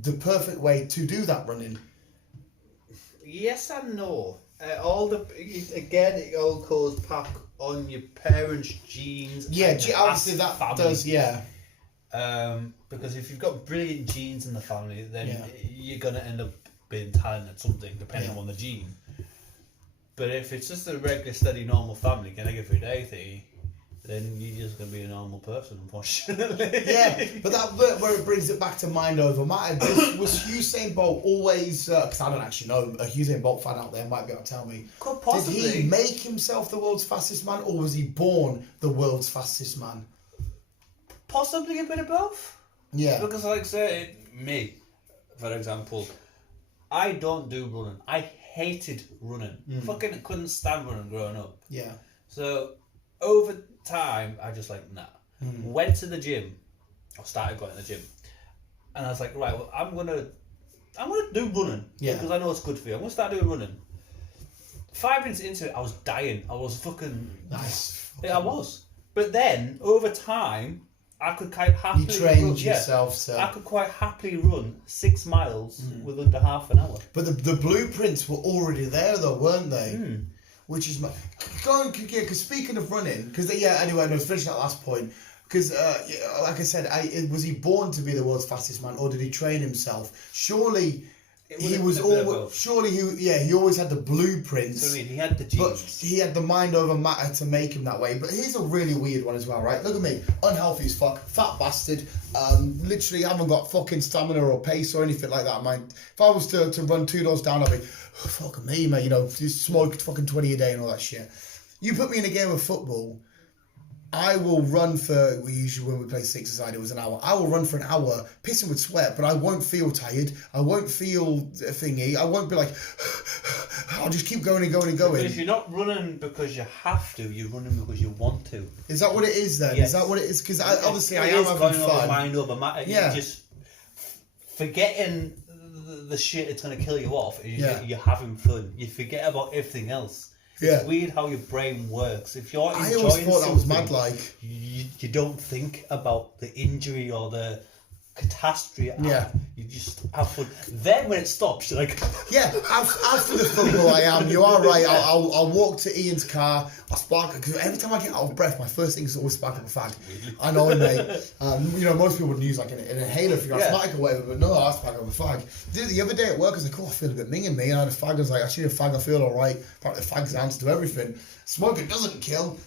the perfect way to do that running? Yes and no. It all goes back on your parents' genes. Yeah, obviously that family. Does, yeah. Because if you've got brilliant genes in the family, then you're going to end up being talented at something, depending on the gene. But if it's just a regular, steady, normal family, getting every day thing, then you're just gonna be a normal person, unfortunately. Yeah, but that bit where it brings it back to mind over matter. Was Usain Bolt always? Because I don't actually know. A Usain Bolt fan out there might be able to tell me. Could possibly. Did he make himself the world's fastest man, or was he born the world's fastest man? Possibly a bit of both. Yeah. Because, like, say, me, for example, I don't do running. I hated running. Fucking couldn't stand running growing up. Yeah. So, over time, I just like, nah. Went to the gym, or started going to the gym, and I was like, right, well, I'm gonna do running. Yeah. Because I know it's good for you. I'm gonna start doing running. 5 minutes into it, I was dying. I was fucking... Nice. Yeah, I was. But then, over time, I could quite happily... You trained run, yourself, so... I could quite happily run 6 miles with under half an hour. But the blueprints were already there, though, weren't they? Which is... Because speaking of running... Because, yeah, anyway, I was finishing that last point. Because, like I said, was he born to be the world's fastest man, or did he train himself? Surely... He was always he always had the blueprints. So I mean, he had the genes. But he had the mind over matter to make him that way. But here's a really weird one as well, right? Look at me, unhealthy as fuck, fat bastard. Literally haven't got fucking stamina or pace or anything like that. If I was to run 2 doors down, I'd be, oh, fuck me, mate. You know, just smoke fucking 20 a day and all that shit. You put me in a game of football, I will run for, usually when we play six-a-side, it was an hour. I will run for an hour, pissing with sweat, but I won't feel tired. I won't feel thingy. I won't be like, I'll just keep going and going and going. Because you're not running because you have to, you're running because you want to. Is that what it is then? Yes. Is that what it is? Because obviously I it am is having going fun. over mind over matter. Yeah. You're just forgetting the shit that's going to kill you off. Yeah. You're having fun. You forget about everything else. Yeah. It's weird how your brain works. If you're enjoying I always thought that was something, mad, like. you don't think about the injury or the catastrophe. Yeah. You just have fun. Then when it stops, you're like... Yeah, after the football I am, you are right. I'll walk to Ian's car, I'll spark, because every time I get out of breath, my first thing is always spark up a fag. I know, mate. You know, most people would use like an inhaler if you're asthmatic or whatever, but no, I spark up a fag. The other day at work, I was like, oh, I feel a bit minging me, and I had a fag. I was like, actually, a fag, I feel alright. Apparently, the fag's the answer to everything. Smoking doesn't kill.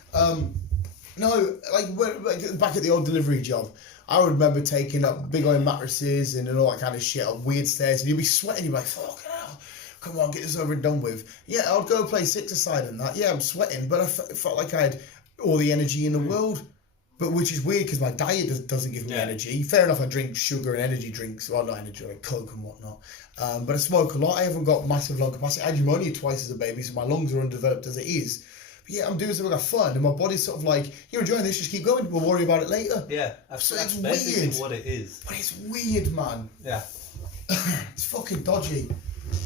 No, like back at the old delivery job, I would remember taking up big old mattresses and all that kind of shit up weird stairs, and you'd be sweating, you'd be like, fuck hell, come on, get this over and done with. Yeah, I'd go play six-a-side and that. Yeah, I'm sweating, but I felt like I had all the energy in the world. But which is weird because my diet doesn't give me energy. Fair enough, I drink sugar and energy drinks, well, not energy, like Coke and whatnot. But I smoke a lot. I haven't got massive lung capacity. I had pneumonia twice as a baby, so my lungs are undeveloped as it is. But yeah, I'm doing something like fun, and my body's sort of like, you're enjoying this, just keep going, we'll worry about it later. Yeah, so that's it's basically weird. what it is. But it's weird, man. Yeah. It's fucking dodgy.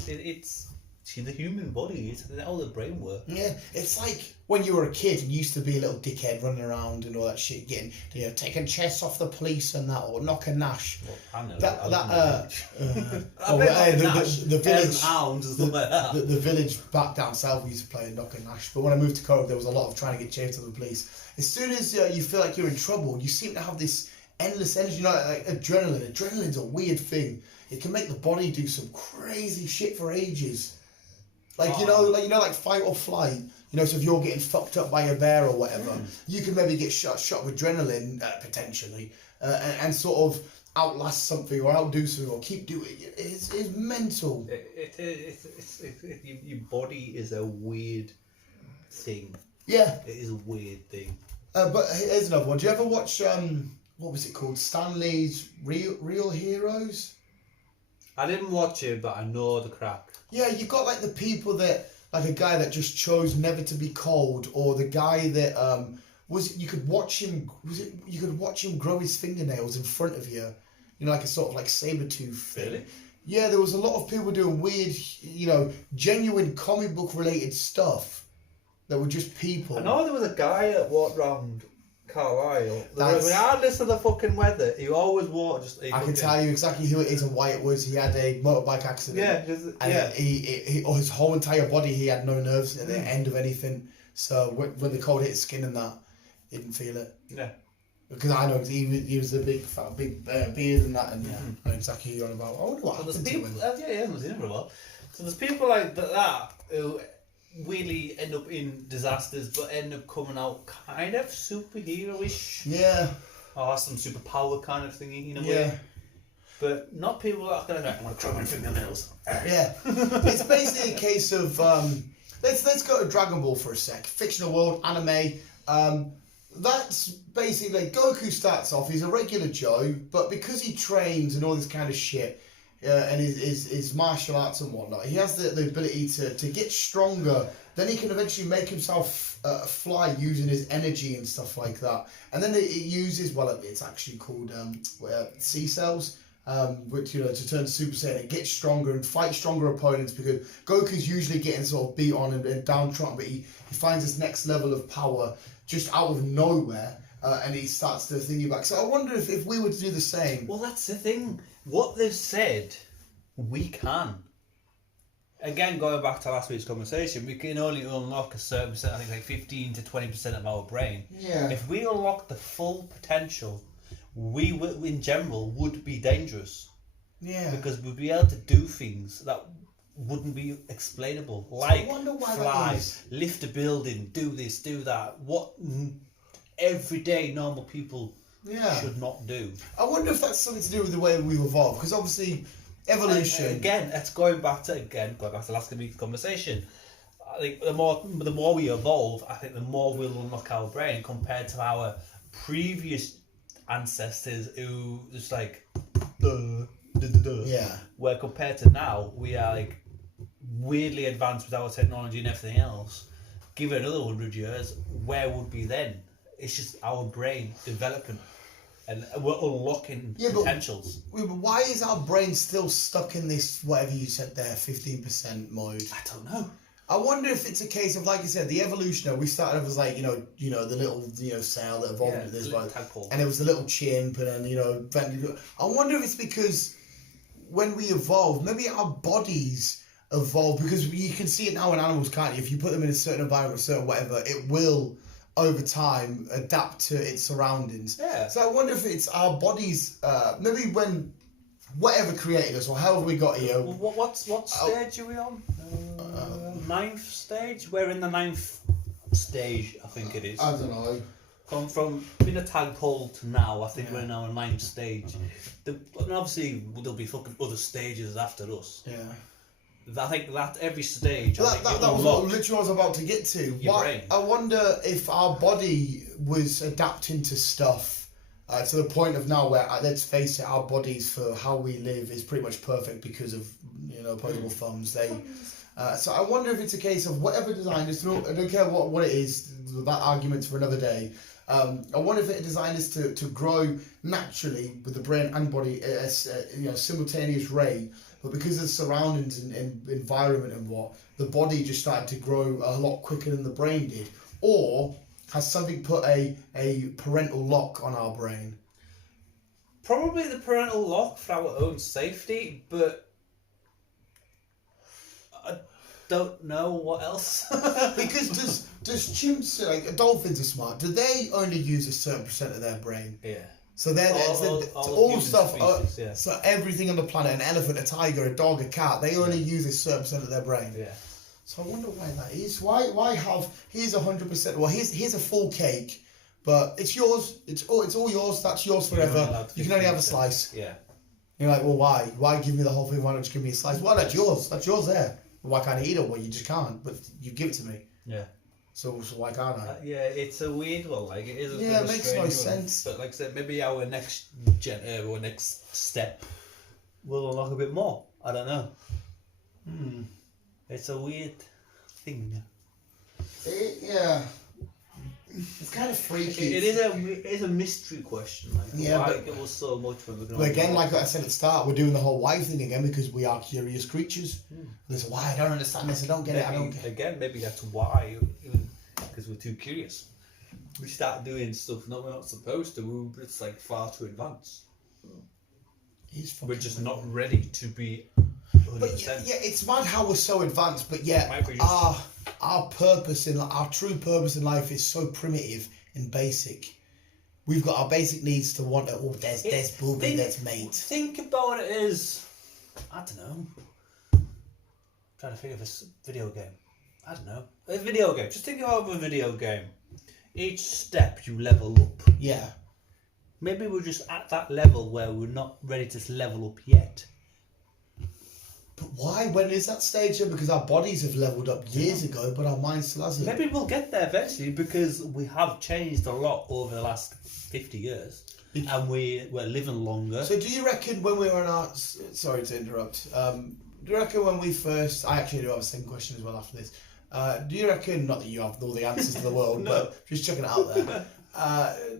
It's the human body. It's how the brain works. Yeah, it's like when you were a kid and you used to be a little dickhead running around and all that shit, getting, taking chests off the police and that, or knocking Nash. Well, I know the village, hounds and stuff like that. The village back down south, we used to play knocking Nash. But when I moved to Cove, there was a lot of trying to get chased to the police. As soon as you feel like you're in trouble, you seem to have this endless energy, like adrenaline. Adrenaline's a weird thing. It can make the body do some crazy shit for ages. Like, like fight or flight. So if you're getting fucked up by a bear or whatever, you can maybe get shot with adrenaline, potentially, and sort of outlast something or outdo something or keep doing it. It's mental. Your body is a weird thing. Yeah. It is a weird thing. But here's another one. Do you ever watch, what was it called? Stanley's Real Heroes? I didn't watch it, but I know the crack. Yeah, you've got like the people that, like a guy that just chose never to be cold, or the guy that you could watch him grow his fingernails in front of you, like a sort of like saber-tooth thing. Really? Yeah, there was a lot of people doing weird, genuine comic book related stuff that were just people. I know there was a guy that walked around Carlisle. Regardless of the fucking weather, he always wore just. I can tell you exactly who it is and why it was. He had a motorbike accident. Yeah, He his whole entire body, he had no nerves at the end of anything. So when the cold hit his skin and that, he didn't feel it. Yeah. Because I know he was a big beard and that, and I know exactly who you're on about. I wonder what happened to him. Yeah, I haven't seen him for a while. So there's people like that who weirdly end up in disasters, but end up coming out kind of superhero-ish. Yeah. Or some superpower kind of thingy in a Yeah. way. But not people that are going to go, I'm going to crack my fingernails. Yeah. It's basically a case of let's go to Dragon Ball for a sec. Fictional world, anime. That's basically like Goku starts off, he's a regular Joe, but because he trains and all this kind of shit, and his martial arts and whatnot, he has the ability to get stronger. Then he can eventually make himself fly using his energy and stuff like that. And then it uses, well, it's actually called C cells, which, you know, to turn Super Saiyan and get stronger and fight stronger opponents, because Goku's usually getting sort of beat on and downtrodden, but he finds this next level of power just out of nowhere, and he starts to think back. So I wonder if we were to do the same. Well, that's the thing. What they've said, we can. Again, going back to last week's conversation, we can only unlock a certain percent, I think like 15 to 20% of our brain. Yeah. If we unlock the full potential, we will, in general, would be dangerous. Yeah. Because we'd be able to do things that wouldn't be explainable. Like I wonder why that fly, is. lift a building, do this, do that. What everyday normal people should not do. I wonder if that's something to do with the way we've evolved, because obviously evolution. And again, that's going back to last week's conversation. I think the more we evolve, I think the more we'll unlock our brain compared to our previous ancestors who just like Yeah. Where compared to now, we are like weirdly advanced with our technology and everything else. Give it another 100 years, where would we then? It's just our brain developing, and we're unlocking potentials. But why is our brain still stuck in this, whatever you said there, 15% mode? I don't know. I wonder if it's a case of, like you said, the evolution. We started off as like, you know, the little, cell that evolved into this, and it was the little chimp, and then, I wonder if it's because when we evolved, maybe our bodies evolved, because you can see it now in animals, can't you? If you put them in a certain environment, certain whatever, it will over time adapt to its surroundings. Yeah. So I wonder if it's our bodies, maybe when whatever created us, or however we got here. What stage are we on? 9th stage? We're in the 9th stage, I think it is. I don't know. From being a tadpole to now, I think we're now in 9th stage. And obviously, there'll be fucking other stages after us. Yeah. I think that every stage. That was what literally I was about to get to. Brain. I wonder if our body was adapting to stuff to the point of now where, let's face it, our bodies for how we live is pretty much perfect because of opposable thumbs. So I wonder if it's a case of whatever designed us. I don't care what it is. That argument's for another day. I wonder if it designed us to grow naturally with the brain and body at a simultaneous rate. But because of the surroundings and environment and the body just started to grow a lot quicker than the brain did. Or has something put a parental lock on our brain? Probably the parental lock for our own safety, but I don't know what else. Because does chimps, like dolphins are smart, do they only use a certain percent of their brain? Yeah. So they're all stuff. Species, So everything on the planet, an elephant, a tiger, a dog, a cat, they only use a certain percent of their brain. Yeah. So I wonder why that is. Why have here's 100%? Well, here's a full cake, but it's yours. It's all yours. That's yours forever. You can only have a slice. Yeah. You're like, well, why? Why give me the whole thing? Why not just give me a slice? Well, that's yours. That's yours there. Why can't I eat it? Well, you just can't. But you give it to me. Yeah. So why can't I? Yeah, it's a weird one. Like it is. It makes no sense. But like I said, maybe our next next step will unlock a bit more. I don't know. It's a weird thing. Yeah. It's kind of freaky. It is a mystery question. Like, why it was so much when we're going. But again, like I said at the start, we're doing the whole why thing again because we are curious creatures. There's why I don't understand this. I don't get it. I don't get it. Again, maybe that's why, because we're too curious. We start doing stuff we're not supposed to. It's like far too advanced. We're just not ready to be 100%. But yeah, it's mad how we're so advanced, but yeah, our purpose our true purpose in life is so primitive and basic. We've got our basic needs to want it. Oh, there's booby, there's mate. Think about it as, I don't know. I'm trying to think of a video game. I don't know. A video game. Just think of a video game. Each step you level up. Yeah. Maybe we're just at that level where we're not ready to level up yet. But why? When is that stage then? Because our bodies have leveled up years ago, but our mind still hasn't. Maybe we'll get there eventually because we have changed a lot over the last 50 years. And we're living longer. So do you reckon when we were in our... Sorry to interrupt. Do you reckon when we first... I actually do have a second question as well after this. Do you reckon... Not that you have all the answers to the world, No. but just chucking it out there.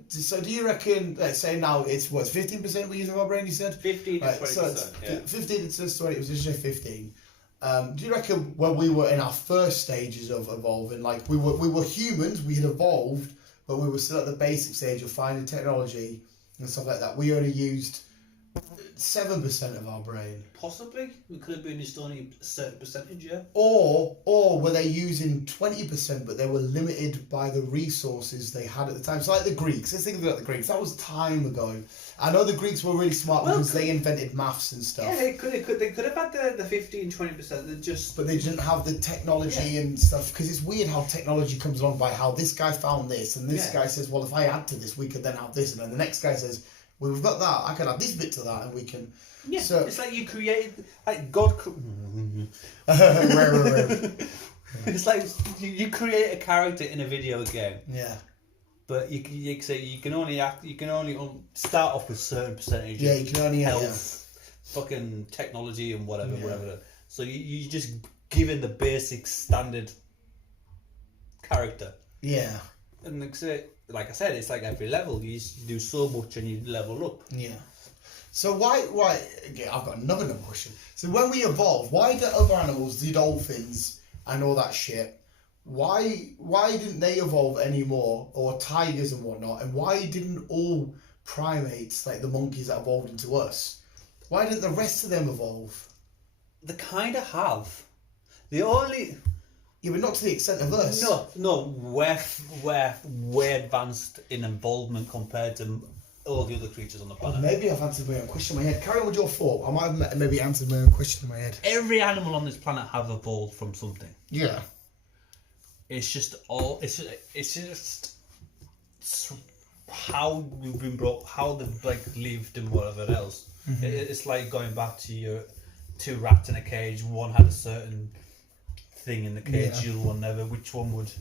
So do you reckon... Let's say now it's 15% we use of our brain, you said? 15 to 20%, So it's yeah. 15 to 20, it was just 15. Do you reckon when we were in our first stages of evolving, like we were humans, we had evolved, but we were still at the basic stage of finding technology and stuff like that, we only used 7% of our brain? Possibly. We could have been just only a certain percentage, yeah. Or were they using 20%, but they were limited by the resources they had at the time? So like the Greeks, let's think about the Greeks. That was time ago. I know the Greeks were really smart because they invented maths and stuff. Yeah, they could have had the 15-20%. That just. But they didn't have the technology and stuff, because it's weird how technology comes along by how this guy found this, and this guy says, well, if I add to this, we could then have this, and then the next guy says, well, we've got that, I can add this bit to that, and we can... Yeah, so, it's like you created... Like God... It's like you create a character in a video game. Yeah. But you say you can only start off with a certain percentage. Yeah, you can only health, fucking technology and whatever. So you just given the basic standard character. Yeah. And like I said, it's like every level you do so much and you level up. Yeah. So why? Again, I've got another question. So when we evolved, why did other animals, the dolphins and all that shit? Why didn't they evolve anymore, or tigers and whatnot? And why didn't all primates, like the monkeys that evolved into us, why didn't the rest of them evolve? They kind of have. The only... Yeah, but not to the extent of us. No, we're way advanced in involvement compared to all the other creatures on the planet. Maybe I've answered my own question in my head. Carry on with your thought. I might have maybe answered my own question in my head. Every animal on this planet have evolved from something. Yeah. It's just how we've been brought, how they've like lived and whatever else. Mm-hmm. It's like going back to your two rats in a cage. One had a certain thing in the cage, the other one never. Which one would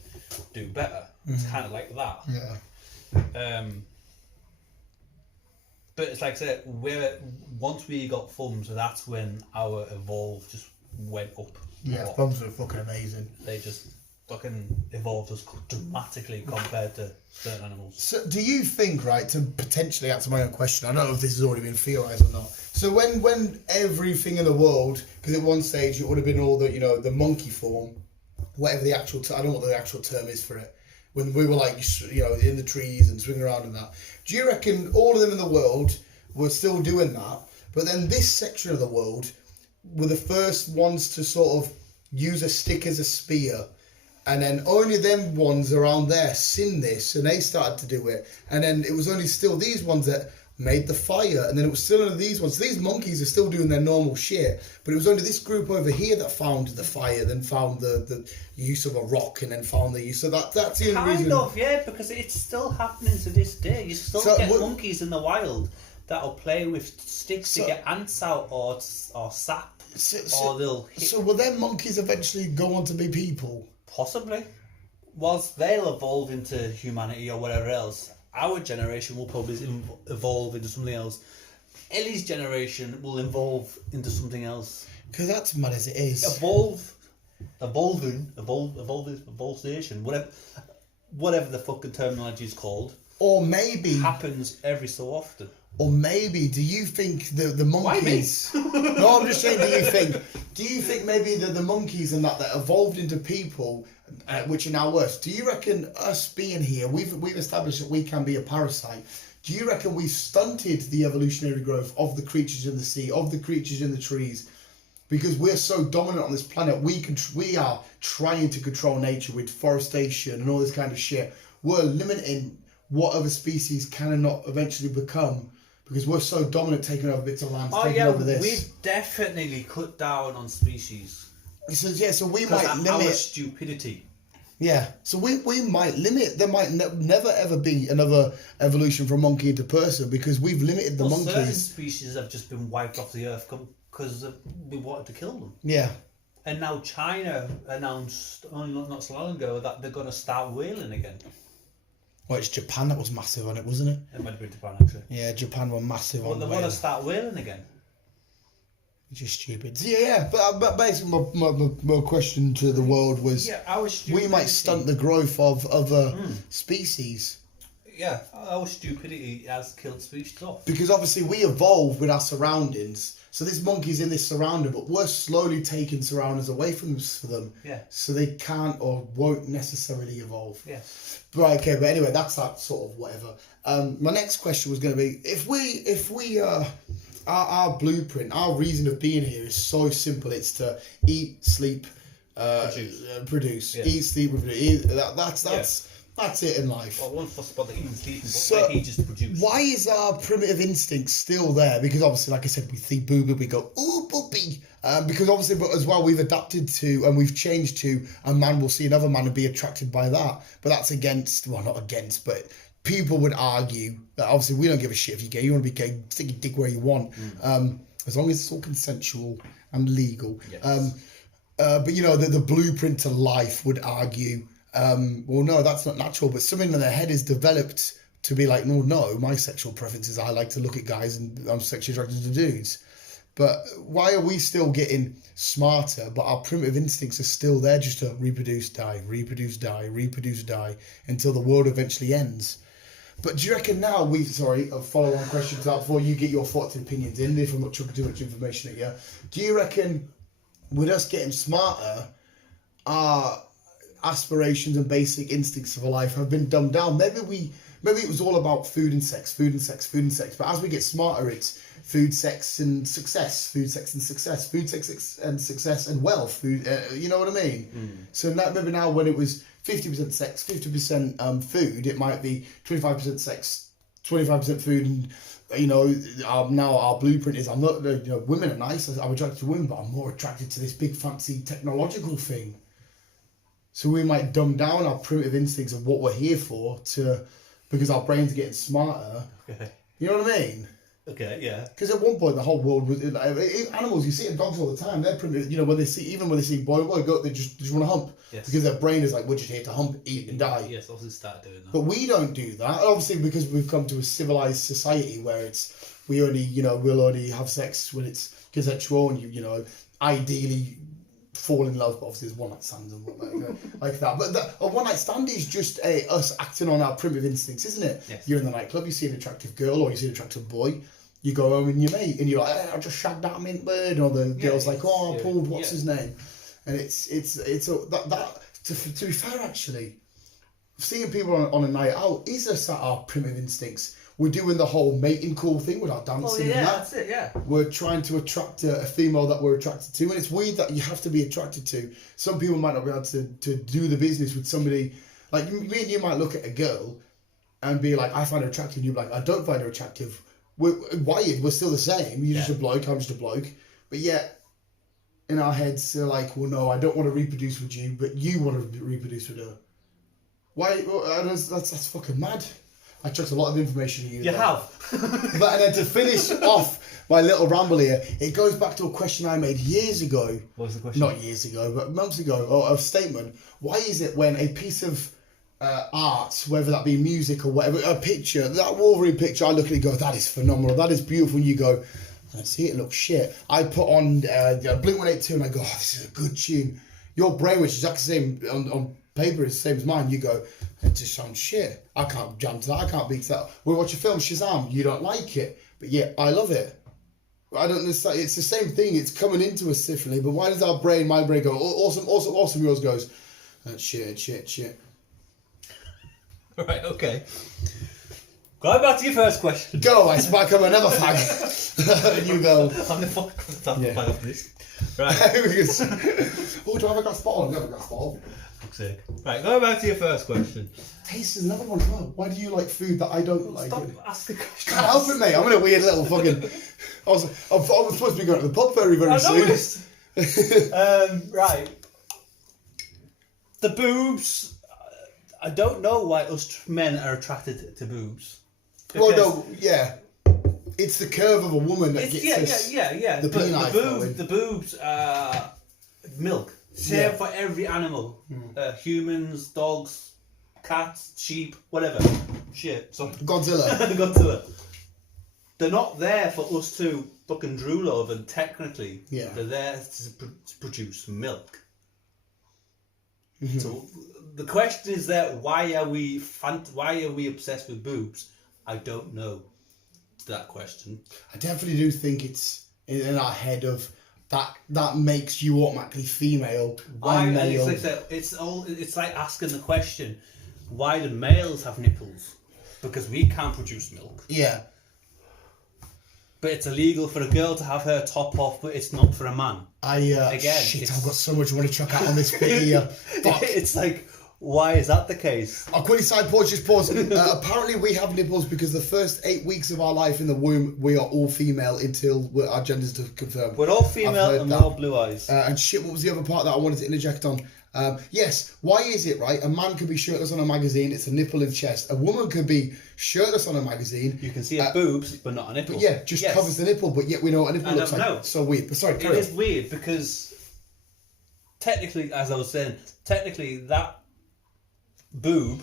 do better? Mm-hmm. It's kind of like that. Yeah. But it's like I said, once we got thumbs, that's when our evolve just went up. Yeah, thumbs were fucking amazing. They just fucking evolved us dramatically compared to certain animals. So do you think, right, to potentially answer my own question, I don't know if this has already been theorised or not, so when everything in the world, because at one stage it would have been all the, the monkey form, whatever the actual, I don't know what the actual term is for it, when we were like, in the trees and swinging around and that, do you reckon all of them in the world were still doing that, but then this section of the world were the first ones to sort of use a stick as a spear? And then only them ones around there seen this, and they started to do it. And then it was only still these ones that made the fire, and then it was still only these ones. So these monkeys are still doing their normal shit, but it was only this group over here that found the fire, then found the use of a rock, and then found the use. So that's the only reason. Kind of, yeah, because it's still happening to this day. You still get monkeys in the wild that'll play with sticks to get ants out or sap, or they'll hit. So will them monkeys eventually go on to be people? Possibly. Whilst they'll evolve into humanity or whatever else, our generation will probably evolve into something else. Ellie's generation will evolve into something else. Because that's mad as it is. Evolving, whatever the fucking terminology is called. Or maybe happens every so often. Or maybe, do you think the monkeys... No, I'm just saying, do you think maybe the monkeys and that evolved into people, which are now worse, do you reckon us being here, we've established that we can be a parasite, do you reckon we've stunted the evolutionary growth of the creatures in the sea, of the creatures in the trees, because we're so dominant on this planet, we are trying to control nature with forestation and all this kind of shit. We're limiting what other species can and not eventually become, because we're so dominant taking over bits of land, taking over this. We've definitely cut down on species. So we Because might of our limit. stupidity. Yeah, so we might limit. There might never ever be another evolution from monkey into person because we've limited the Certain monkeys. species have just been wiped off the earth because we wanted to kill them. Yeah, And now China announced not so long ago that they're going to start whaling again. well, it's Japan that was massive on it, wasn't it? It might have been Japan actually. Yeah, Japan were massive Well, on they the want to whale. start whaling again. Just stupid. So, yeah, but basically my question to the world was, Yeah, our stupidity. we might stunt the growth of other species. Yeah, our stupidity has killed species off. Because obviously we evolve with our surroundings. So this monkey's in this surrounding, but we're slowly taking surroundings away from them. Yeah. So they can't or won't necessarily evolve. Yeah. Right, okay, but anyway, that's that sort of whatever. My next question was going to be, if we our blueprint, our reason of being here is so simple. It's to eat, sleep, produce. Yes. Eat, sleep, reproduce. That's it in life. Well, one fuss about the eating sleeping, but So, where he just produced. Why is our primitive instinct still there? Because obviously, like I said, we see booby, we go, ooh, booby. Because obviously, but as well, we've adapted to and we've changed to a man will see another man and be attracted by that. But that's against, well, not against, but people would argue that obviously we don't give a shit if you're gay. You want to be gay, stick your dick where you want. As long as it's all consensual and legal. Yes. But you know, the blueprint to life would argue, well, no, that's not natural. But something in their head is developed to be like, no, my sexual preferences, I like to look at guys and I'm sexually attracted to dudes. But why are we still getting smarter, but our primitive instincts are still there just to reproduce, die, reproduce, die, reproduce, die, until the world eventually ends? But do you reckon now a follow-on question to that before you get your thoughts and opinions in, if I'm not chucking too much information at you. Do you reckon with us getting smarter, our aspirations and basic instincts of life have been dumbed down? Maybe it was all about food and sex. But as we get smarter, it's food, sex, and success. Food, sex, and success. Food, sex, and success, and wealth. Food, you know what I mean? So maybe now when it was 50% sex, 50% food, it might be 25% sex, 25% food, and you know, now our blueprint is I'm not, you know, women are nice. I'm attracted to women, but I'm more attracted to this big fancy technological thing. So we might dumb down our primitive instincts of what we're here for because our brains are getting smarter. Okay. You know what I mean? Okay, yeah. Because at one point the whole world was animals. You see it in dogs all the time. They're primitive. You know, when they see boy goat, they just want to hump. Yes. Because their brain is like, we're just here to hump, eat, and die. Yes, obviously start doing that. But we don't do that. Obviously, because we've come to a civilized society where we'll only have sex when it's consensual, and you know, ideally fall in love. But obviously, there's one night stands and whatnot, like that. But a one night stand is just us acting on our primitive instincts, isn't it? Yes. You're in the nightclub, you see an attractive girl or you see an attractive boy. You go home and you mate, and you're like, I just shagged that mint bird, or the girl's like, oh, I pulled what's his name, and it's to be fair, actually, seeing people on a night out is us at our primitive instincts. We're doing the whole mating call thing with our dancing and that. That's it, yeah. We're trying to attract a female that we're attracted to, and it's weird that you have to be attracted to. Some people might not be able to do the business with somebody, like me and you might look at a girl and be like, I find her attractive, and you're like, I don't find her attractive. We're wired, we're still the same. You're just a bloke, I'm just a bloke. But yet, in our heads, they're like, well, no, I don't want to reproduce with you, but you want to reproduce with her. Why? That's fucking mad. I chucked a lot of information at you. You have. But and then to finish off my little ramble here, it goes back to a question I made years ago. What was the question? Not years ago, but months ago, or a statement. Why is it when a piece of art, whether that be music or whatever, a picture, that Wolverine picture, I look at it and go, that is phenomenal, that is beautiful, and you go, I see it looks shit. I put on Blink-182 and I go, oh, this is a good tune. Your brain, which is exactly the same on paper, is the same as mine, you go, it just sounds shit. I can't jump to that, I can't beat that. We watch a film, Shazam, you don't like it, but yeah, I love it. I don't understand, it's the same thing, it's coming into us differently, but why does my brain go, awesome, yours goes, shit. Right, okay. Going back to your first question. Go, I smack him another fag. And you go. I'm the fag of this. Right. Oh, do I have a glass bottle? I have a glass bottle. Fuck's sake. Right, going back to your first question. Taste is another one as well. Why do you like food that I don't like? Stop asking questions. Can't help it, mate. I'm in a weird little fucking. I was supposed to be going to the pub very soon. Noticed. Right. The boobs. I don't know why us men are attracted to boobs. Well, no, yeah. It's the curve of a woman that gets us. Yeah. The But penile flowing. the boobs are milk. Same Yeah. for every animal. Humans, dogs, cats, sheep, whatever. Shit. Sorry. Godzilla. Godzilla. They're not there for us to fucking drool over. Technically, Yeah. they're there to produce milk. So the question is that why are we obsessed with boobs? I don't know that question. I definitely do think it's in our head of that makes you automatically female. Why? I'm male. It's like asking the question, why do males have nipples? Because we can't produce milk. Yeah. But it's illegal for a girl to have her top off, but it's not for a man. Shit, I've got so much I want to chuck out on this bit here. Fuck. It's like, why is that the case? I'll quickly just pause. Apparently we have nipples because the first 8 weeks of our life in the womb, we are all female until our genders are confirmed. We're all female and we're all blue eyes. And shit, what was the other part that I wanted to interject on? Yes, why is it, right? A man could be shirtless on a magazine, it's a nipple and chest. A woman could be shirtless on a magazine. You can see her boobs, but not a nipple. But yeah, just covers the nipple, but yet we know what a nipple looks like. No. So weird. But sorry, It is weird because technically, as I was saying, that boob,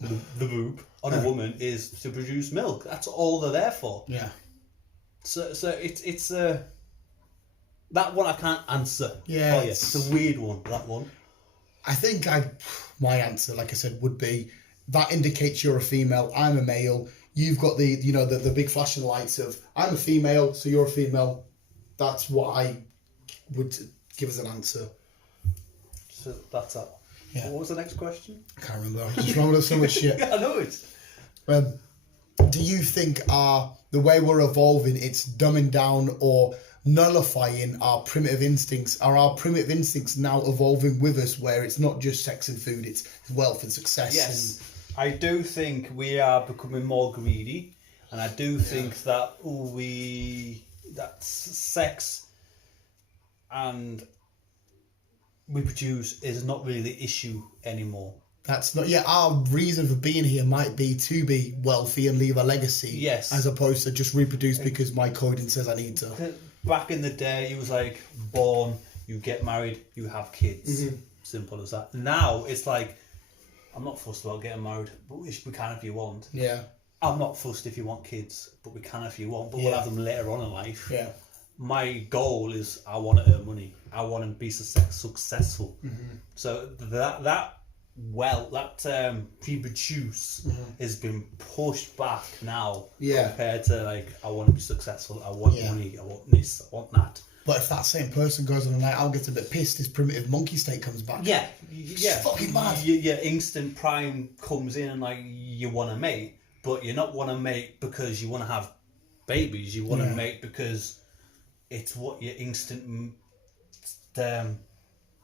the boob on a woman is to produce milk. That's all they're there for. Yeah. So it's that one I can't answer. Yeah, It's a weird one. That one. I think my answer, like I said, would be that indicates you're a female, I'm a male. You've got the big flashing lights of I'm a female, so you're a female. That's what I would give as an answer. So that's that. Yeah. What was the next question? I can't remember. I just remember so much shit. I know it. Do you think the way we're evolving, it's dumbing down or nullifying our primitive instincts? Are our primitive instincts now evolving with us, where it's not just sex and food, it's wealth and success? Yes, I do think we are becoming more greedy, and I do think that sex and we produce is not really the issue anymore. That's not. Yeah, our reason for being here might be to be wealthy and leave a legacy. Yes. As opposed to just reproduce because my coding says I need to. Back in the day, it was like born, you get married, you have kids. Simple as that. Now it's like, I'm not fussed about getting married, but we can if you want. Yeah. I'm not fussed if you want kids, but we can if you want. But we'll have them later on in life. Yeah. My goal is I want to earn money. I want to be successful. So that pre-produce has been pushed back now compared to like I want to be successful, I want money, I want this, I want that. But if that same person goes on a night out, gets a bit pissed, his primitive monkey state comes back. Yeah. It's fucking mad. Your instant prime comes in and like you want to mate, but you not want to mate because you want to have babies. You want to mate because it's what your instant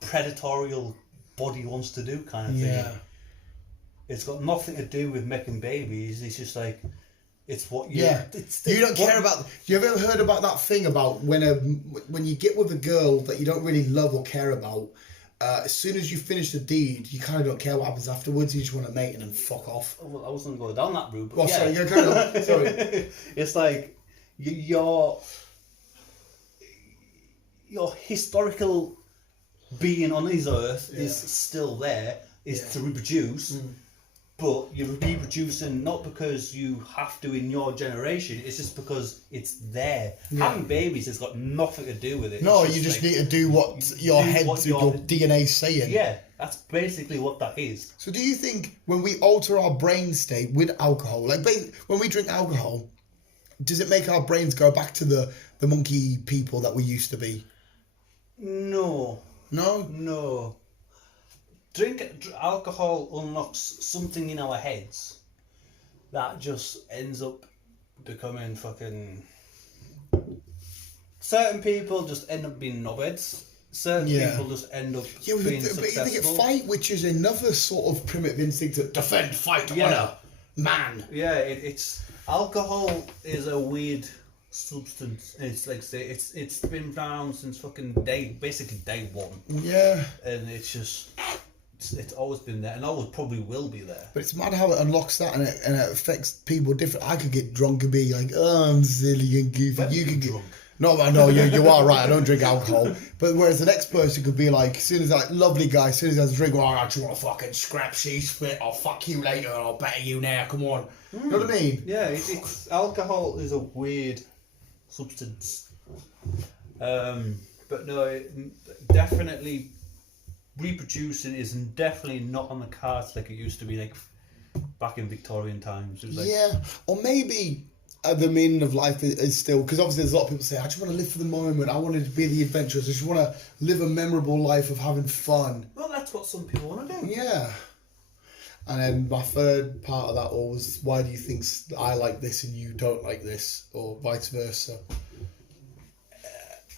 predatorial body wants to do, kind of thing. Yeah. It's got nothing to do with making babies. It's just like it's what you. Yeah. You don't care about. You ever heard about that thing about when you get with a girl that you don't really love or care about? As soon as you finish the deed, you kind of don't care what happens afterwards. You just want to mate and then fuck off. Well, I wasn't going down that route. But Well, sorry, you're kind of sorry. It's like your historical being on this earth is still there, to reproduce, but you're reproducing not because you have to in your generation, it's just because it's there. Having babies has got nothing to do with it. No, you just need to do what your DNA's saying. Yeah, that's basically what that is. So do you think when we alter our brain state with alcohol, like when we drink alcohol, does it make our brains go back to the monkey people that we used to be? No. No? Alcohol unlocks something in our heads that just ends up becoming fucking. Certain people just end up being knobheads. Certain people just end up being successful. But you think fight, which is another sort of primitive instinct to defend, fight, honour, man. Yeah, it's alcohol is a weird substance. It's like say it's been around since fucking basically day one, Yeah. and it's always been there, and always probably will be there. But it's mad how it unlocks that and it affects people different. I could get drunk and be like, oh, I'm silly and goofy. But You can get drunk. No, you are right. I don't drink alcohol. But whereas the next person could be like, as soon as that lovely guy, as soon as he has a drink, well, I actually want to fucking scrap she's spit. I'll fuck you later and I'll better you now. Come on. You know what I mean? Yeah, it's alcohol is a weird substance. But no, definitely reproducing is definitely not on the cards like it used to be, like back in Victorian times. It was like, Yeah. Or maybe the meaning of life is still, because obviously there's a lot of people say, I just want to live for the moment. I wanted to be the adventurous. I just want to live a memorable life of having fun. well, that's what some people want to do. Yeah. And then my third part of that was, why do you think I like this and you don't like this, or vice versa?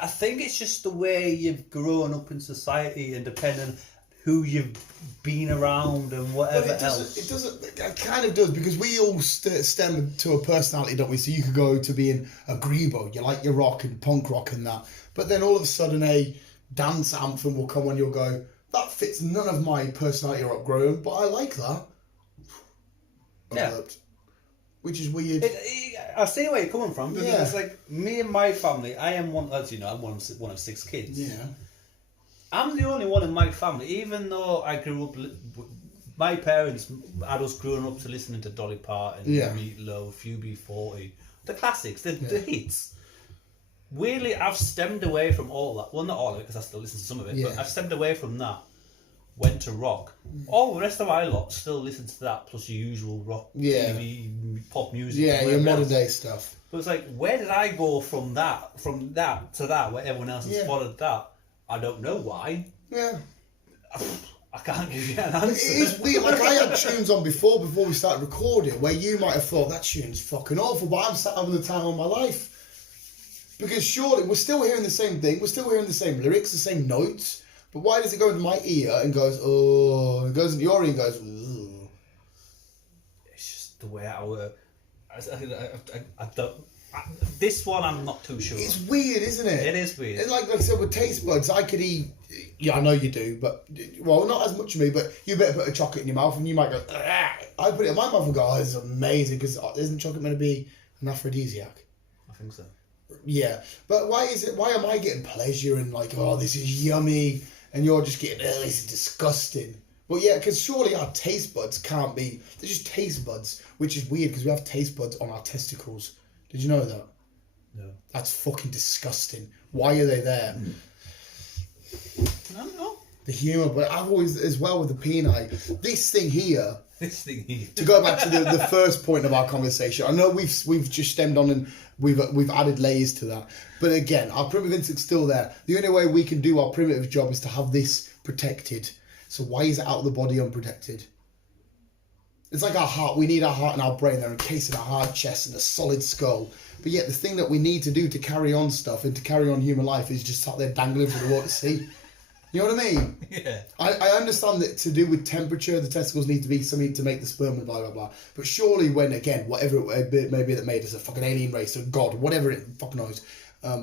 I think it's just the way you've grown up in society, and depending who you've been around and whatever else. It kind of does, because we all stem to a personality, don't we? So you could go to being a grebo, you like your rock and punk rock and that, but then all of a sudden a dance anthem will come on, you'll go, that fits none of my personality or upgrowing, but I like that. Yeah. Burped. Which is weird. I see where you're coming from, because Yeah. it's like me and my family. I am one, as you know, I'm one of 6 kids. Yeah. I'm the only one in my family, even though I grew up. My parents had us growing up to listening to Dolly Parton, Yeah. Meatloaf, UB40, the classics, the hits. Weirdly, I've stemmed away from all that. Well, not all of it, because I still listen to some of it, but Yeah. I've stemmed away from that. Went to rock. All the rest of my lot still listen to that, plus your usual rock, Yeah. TV, pop music. Yeah, and your whatever modern else. day stuff. But it's like, where did I go from that to that, where everyone else has Yeah. followed that? I don't know why. Yeah. I can't give you an It answer. is weird. Like, I had tunes on before we started recording, where you might have thought that tune's fucking awful, but I'm sat having the time of my life. Because surely we're still hearing the same thing, we're still hearing the same lyrics, the same notes, but why does it go into my ear and goes, oh, and it goes into your ear and goes, ooh. It's just the way I work. I don't. This one I'm not too sure. It's weird, isn't it? It is weird. It's like I said with taste buds, I could eat. Yeah, I know you do, but well, not as much of me. But you better put a chocolate in your mouth, and you might go. "Ah." I put it in my mouth and go, "Oh, this is amazing," because isn't chocolate meant to be an aphrodisiac? I think so. Yeah, but why is it? Why am I getting pleasure and like, oh, this is yummy, and you're just getting, oh, this is disgusting. Well, yeah, because surely our taste buds can't be. They're just taste buds, which is weird because we have taste buds on our testicles. Did you know that? No. That's fucking disgusting. Why are they there? I don't know. The humour, but I've always, as well with the peni, this thing here, This thing here. to go back to the first point of our conversation, I know we've just stemmed on and we've added layers to that, but again, our primitive instinct's still there. The only way we can do our primitive job is to have this protected. So why is it out of the body unprotected? It's like our heart. We need our heart and our brain. They're encased in a hard chest and a solid skull. But yet the thing that we need to do to carry on stuff and to carry on human life is just sat there dangling for the world to see. You know what I mean? Yeah. I understand that to do with temperature, the testicles need to be something to make the sperm and blah, blah, blah. But surely when, again, whatever it may be that made us, a fucking alien race, or God, whatever it fucking knows,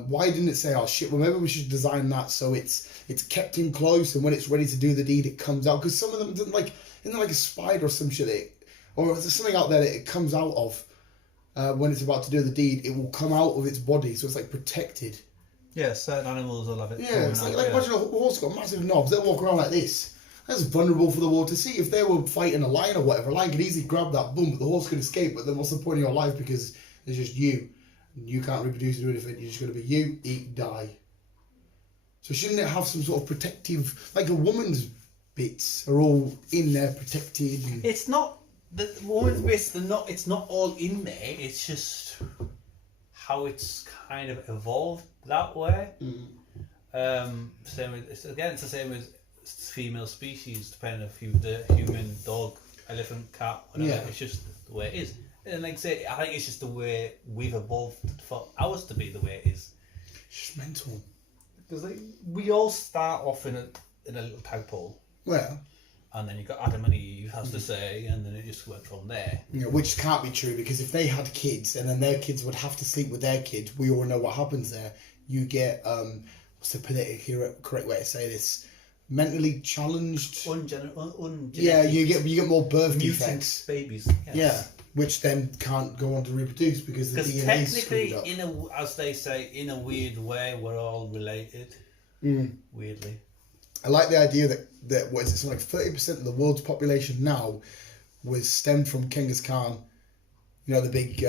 why didn't it say, oh shit, well maybe we should design that so it's kept in close and when it's ready to do the deed, it comes out? Because some of them didn't like, isn't there like a spider or some shit, or is there something out there that it comes out of when it's about to do the deed, it will come out of its body, so it's like protected. Yeah, certain animals will have it. Yeah, it's like imagine a horse got massive knobs, they'll walk around like this. That's vulnerable for the world to see. If they were fighting a lion or whatever, a lion could easily grab that, boom, but the horse could escape, but then what's the point of your life because it's just you. You can't reproduce or do anything, you're just going to be you, eat, die. So shouldn't it have some sort of protective, like a woman's bits are all in there protected? And... It's not, the woman's bits, it's not all in there, it's just how it's kind of evolved that way. Same with, it's the same as female species, depending if you the human, dog, elephant, cat, whatever. Yeah. It's just the way it is. And like I say, I think it's just the way we've evolved for ours to be the way it is. It's just mental. Because like, we all start off in a little tadpole. Well, and then you got Adam and Eve, has to say, and then it just went from there. You know, which can't be true, because if they had kids and then their kids would have to sleep with their kids, we all know what happens there. You get what's the politically correct way to say this? Mentally challenged. Yeah, you get more birth mutant defects. babies. Yes. Yeah, which then can't go on to reproduce because the DNA is screwed up. technically, as they say, in a weird way, we're all related. Weirdly. I like the idea that what is it? Something like 30% of the world's population now was stemmed from Genghis Khan. You know, the big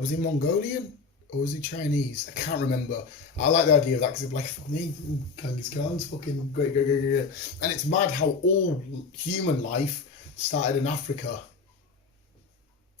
was he Mongolian? Or was he Chinese? I can't remember. I like the idea of that because it's like, fuck me, Genghis Khan's fucking great. And it's mad how all human life started in Africa.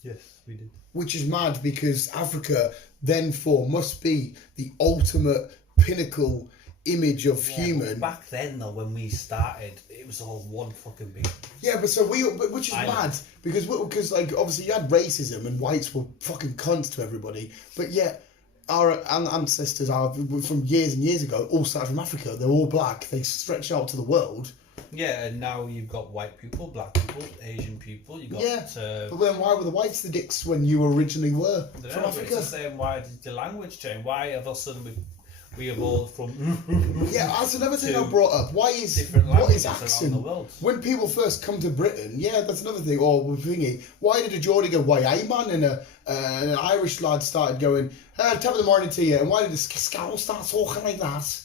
Yes, we did. Which is mad because Africa, then must be the ultimate pinnacle image of human. Back then, though, when we started, it was all one fucking big. Yeah, which is mad because like obviously you had racism and whites were fucking cunts to everybody, but yet our ancestors are from years and years ago all started from Africa. They're all black. They stretch out to the world. Yeah, and now you've got white people, black people, Asian people. You got but then why were the whites the dicks when you originally were from Africa? It's the same. Why did the language change? Why all of a sudden we evolved from? Yeah, that's another thing I brought up. What is accent? Around the world. When people first come to Britain, that's another thing. Or thingy, why did a Geordie go "Why, man?" and an Irish lad started going "Top of the morning to you," and why did the scout start talking like that?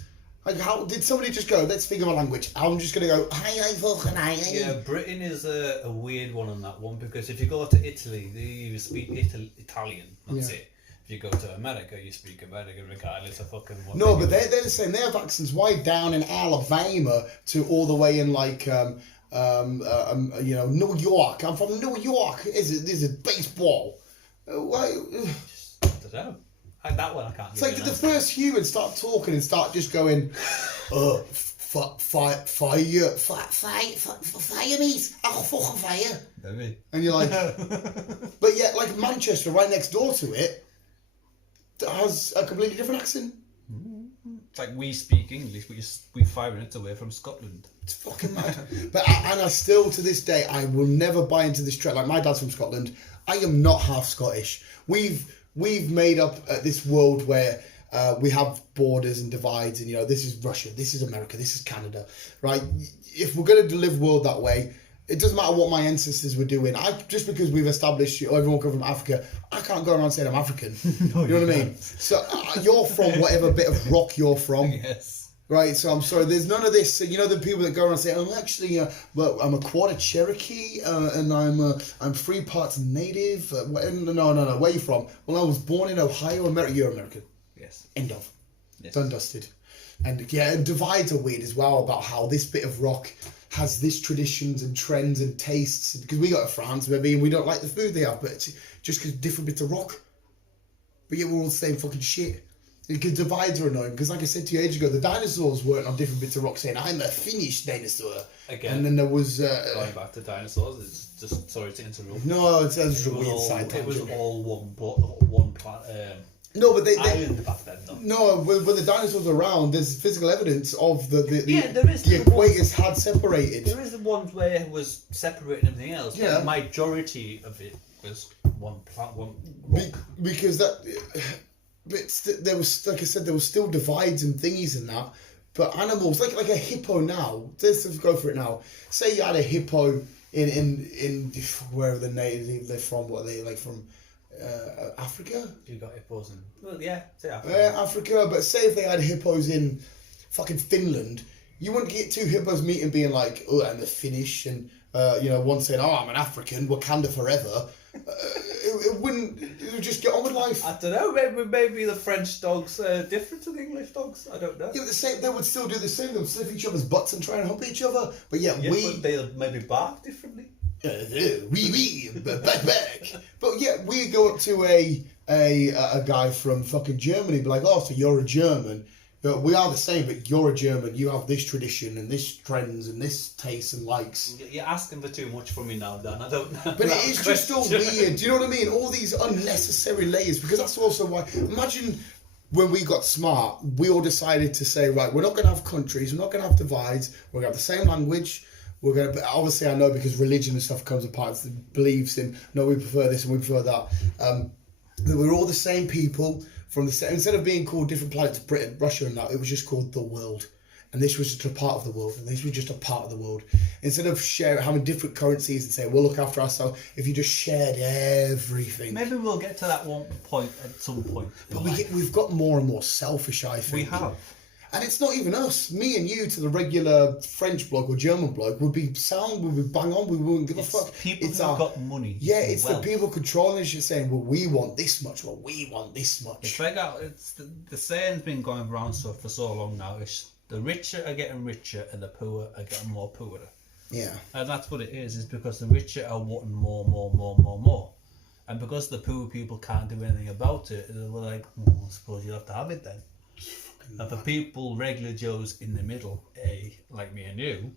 Like, how did somebody just go, let's speak of a language? I'm just going to go, hi, fucking hi. Yeah, Britain is a weird one on that one, because if you go to Italy, you speak Italian, that's it. If you go to America, you speak American regardless of fucking what. No, but they're the same. They have accents right down in Alabama to all the way in like, New York. I'm from New York. Is it baseball? Why? I don't know. That one I can't. It's like did the first humans start talking and start just going, fire mate, I'll fucking fire. Maybe. And you're like, but yet like Manchester right next door to it has a completely different accent. It's like we speak English, but we're 5 minutes away from Scotland. It's fucking mad. But I still to this day I will never buy into this trend. Like my dad's from Scotland. I am not half Scottish. We've made up this world where we have borders and divides, and this is Russia, this is America, this is Canada, right? If we're going to live world that way, it doesn't matter what my ancestors were doing. Just because we've established everyone comes from Africa, I can't go around saying I'm African. No, you know what I mean? So you're from whatever bit of rock you're from. Yes. Right, so I'm sorry, there's none of this, the people that go around and say, I'm actually, I'm a quarter Cherokee, and I'm 3 parts native. No, where are you from? Well, I was born in Ohio, America. You're American. Yes. End of. Yes. Done, dusted. And and divides are weird as well about how this bit of rock has this traditions and trends and tastes. Because we go to France, maybe, and we don't like the food they have, but it's just because different bits of rock. But yet we're all the same fucking shit. Because divides are annoying. Because like I said to you ages ago, the dinosaurs weren't on different bits of rock saying, I'm a Finnish dinosaur. Again. And then there was... going back to dinosaurs, it's just... Sorry to interrupt. No, it's just a weird side It was tangent. all one planet. No, but they island back then, though. No, when the dinosaurs are around, there's physical evidence of the there is the equators had separated. There is the ones where it was separating everything else. But the majority of it was one rock. Because there was, like I said, there was still divides and thingies and that. But animals, like a hippo now, let's go for it now. Say you had a hippo in wherever the natives they're from, what are they, like from Africa? You got hippos in... Well, yeah, say Africa. Africa, but say if they had hippos in fucking Finland, you wouldn't get 2 hippos meeting being like, oh, I'm a Finnish, and one saying, oh, I'm an African, Wakanda forever. It would just get on with life. I don't know, maybe the French dogs are different to the English dogs, I don't know. Yeah, they would still do the same, they would sniff each other's butts and try and hump each other, but but they'll maybe bark differently. Back. But yeah, we go up to a guy from fucking Germany, be like, oh, so you're a German. But we are the same, but you're a German. You have this tradition and this trends and this taste and likes. You're asking for too much from me now, Dan. I don't know. But it is just all weird. Do you know what I mean? All these unnecessary layers. Because that's also why. Imagine when we got smart, we all decided to say, right, we're not going to have countries, we're not going to have divides, we're going to have the same language, we're going to, obviously I know because religion and stuff comes apart, it's the beliefs in, no, we prefer this and we prefer that. That we're all the same people from the same, instead of being called different planets, Britain, Russia and that, it was just called the world. And this was just a part of the world, and this was just a part of the world. Instead of having different currencies and saying, we'll look after ourselves, if you just shared everything. Maybe we'll get to that one point at some point. But we've got more and more selfish, I think. We have. And it's not even us. Me and you to the regular French bloke or German bloke would be sound, would be bang on, we wouldn't give a fuck. People who've got money. Yeah, it's the people controlling shit saying, well, we want this much, well, we want this much. It's like the saying's been going around for so long now. It's the richer are getting richer and the poor are getting more poorer. Yeah. And that's what it is because the richer are wanting more. And because the poor people can't do anything about it, they're like, I suppose you'll have to have it then. And for people, regular Joes in the middle, like me and you,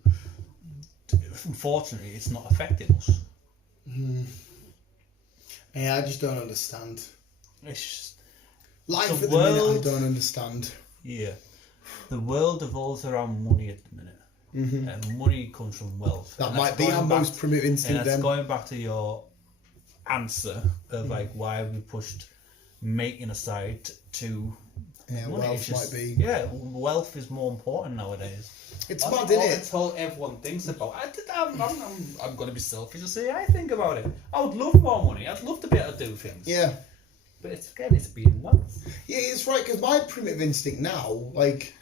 unfortunately, it's not affecting us. Yeah, I just don't understand. It's just... Life at the minute, I don't understand. Yeah. The world revolves around money at the minute. Mm-hmm. And money comes from wealth. That might be our most primitive instinct then. And that's going back to your answer of like why we pushed mating aside to... Yeah, money. wealth might be... Yeah, wealth is more important nowadays. It's mad, isn't it? That's all everyone thinks about. I'm going to be selfish and say I think about it. I would love more money. I'd love to be able to do things. Yeah. But it's being wealth. Yeah, it's right, because my primitive instinct now, like,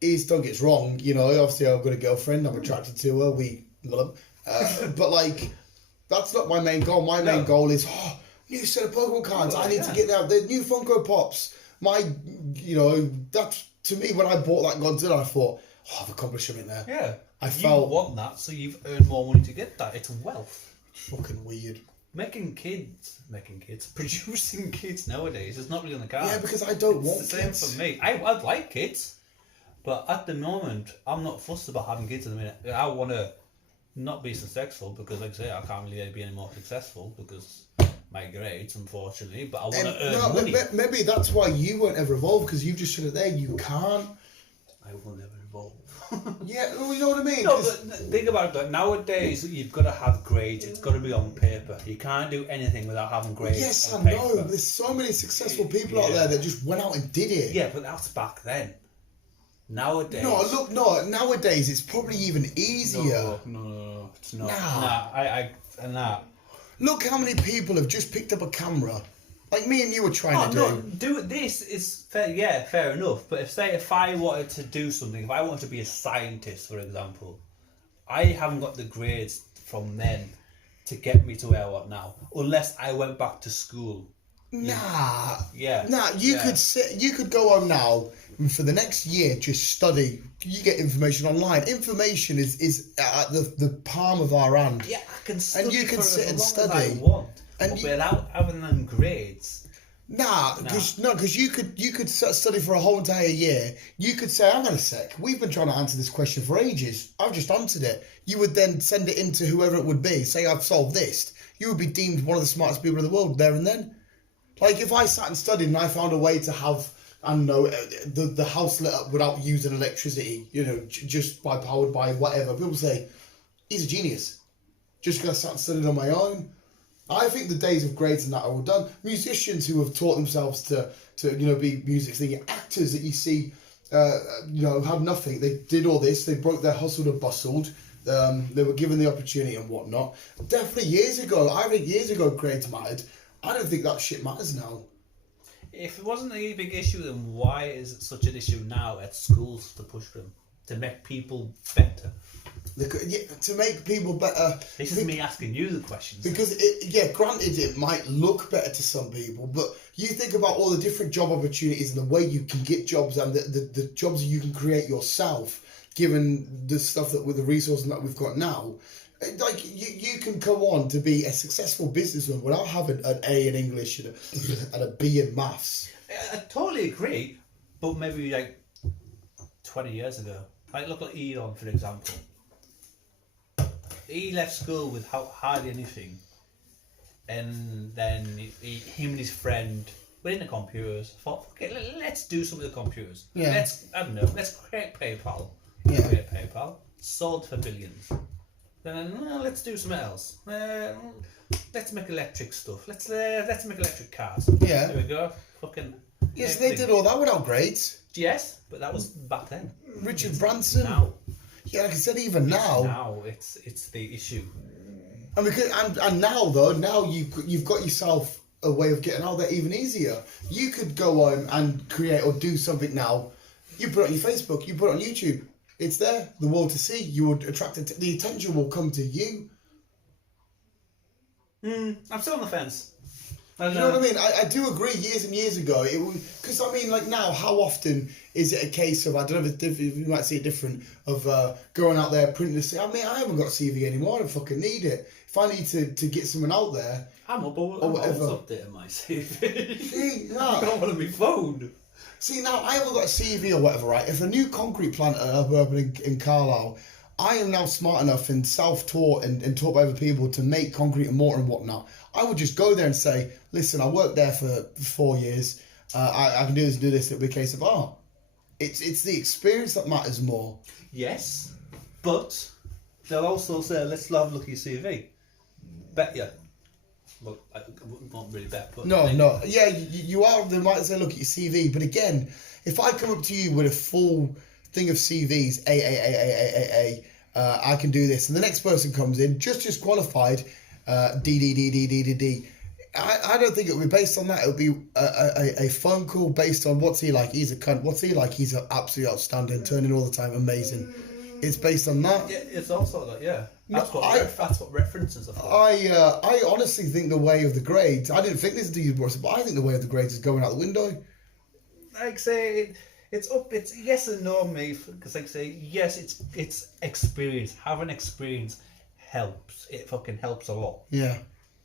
is, don't get us wrong, you know, obviously I've got a girlfriend, I'm attracted to her, we love her. But, like, that's not my main goal. My main goal is, new set of Pokemon cards, I need to get out. The new Funko Pops. That's, to me, when I bought that Godzilla, I thought, I've accomplished something there. Yeah. You want that, so you've earned more money to get that. It's wealth. Fucking weird. Making kids, producing kids nowadays is not really on the cards. Yeah, because I don't want kids. It's the same for me. I'd like kids, but at the moment, I'm not fussed about having kids at the minute. I want to not be successful because, like I say, I can't really be any more successful because my grades, unfortunately, but I want to earn money. Maybe that's why you won't ever evolve, because you've just said it there, you can't. I will never evolve. Yeah, well, you know what I mean? No, but think about it. Nowadays, you've got to have grades. It's got to be on paper. You can't do anything without having grades. Yes, on paper. I know. There's so many successful people out there that just went out and did it. Yeah, but that's back then. Nowadays. Nowadays it's probably even easier. No, it's not. Nah. Look how many people have just picked up a camera. Like me and you were trying to do. This is fair. Yeah, fair enough. But if I wanted to do something, if I wanted to be a scientist, for example, I haven't got the grades from then to get me to where I want now, unless I went back to school. Nah. Yeah. Nah. You could go home now and for the next year just study. You get information online. Information is at the palm of our hand. Yeah, I can study. And you can sit and study. As I want. And without having them grades. Because you could study for a whole entire year. You could say, hang on a sec, we've been trying to answer this question for ages. I've just answered it. You would then send it in to whoever it would be. Say, I've solved this. You would be deemed one of the smartest people in the world there and then. Like, if I sat and studied and I found a way to have, I don't know, the house lit up without using electricity, you know, just powered by whatever, people say, he's a genius. Just because I sat and studied on my own. I think the days of grades and that are all done. Musicians who have taught themselves to be music thinking, actors that you see, had nothing. They did all this. They broke their hustled and bustled. They were given the opportunity and whatnot. Definitely years ago. I think years ago grades mattered. I don't think that shit matters now. If it wasn't a big issue, then why is it such an issue now at schools to push them to make people better? To make people better. This is me asking you the questions. Because, granted, it might look better to some people, but you think about all the different job opportunities and the way you can get jobs and the jobs you can create yourself, given the stuff that with the resources that we've got now. Like, you can go on to be a successful businessman without having an A in English and a B in maths. I totally agree, but maybe like 20 years ago. Like, look at Elon, for example. He left school with hardly anything, and then him and his friend were in the computers. Thought, okay, let's do something with the computers. Yeah. Let's create PayPal. Yeah. Create PayPal. sold for billions. Then let's do something else. Let's make electric stuff. Let's make electric cars. Yeah. There we go. Fucking. Yes, they did all that without grades. Yes, but that was back then. Richard Branson. Now. Yeah, like I said, even now. Now it's the issue. And now though, now you've got yourself a way of getting out there even easier. You could go on and create or do something now. You put it on your Facebook, you put it on YouTube. It's there, the world to see. You would attract it. The attention will come to you. I'm still on the fence. You know what I mean? I do agree. Years and years ago, it was because I mean, like now, how often is it a case of I don't know if you might see it different of going out there printing a CV? I mean, I haven't got a CV anymore. I don't fucking need it. If I need to get someone out there, I'm always updating my CV. See, no. I got one on my phone. See, now I haven't got a CV or whatever, right? If a new concrete plant up in Carlisle, I am now smart enough and self-taught and taught by other people to make concrete and mortar and whatnot. I would just go there and say, listen, I worked there for 4 years. I can do this and do this. It'll be a case of art. It's the experience that matters more. Yes, but they'll also say, let's have a look at your CV. Bet you. Well, I won't really bet, but... No. Yeah, you are. They might say, look at your CV. But again, if I come up to you with a full thing of CVs, I can do this. And the next person comes in, just qualified, D. I don't think it would be based on that. It would be a phone call based on what's he like. He's a cunt. What's he like? He's absolutely outstanding, turning all the time, amazing. It's based on that. Yeah, it's also that, yeah. That's what references are for. I honestly think the way of the grades, I didn't think this until you brought it, but I think the way of the grades is going out the window. Like say, it's yes and no, me, because like say, yes, it's experience. Having experience helps. It fucking helps a lot. Yeah.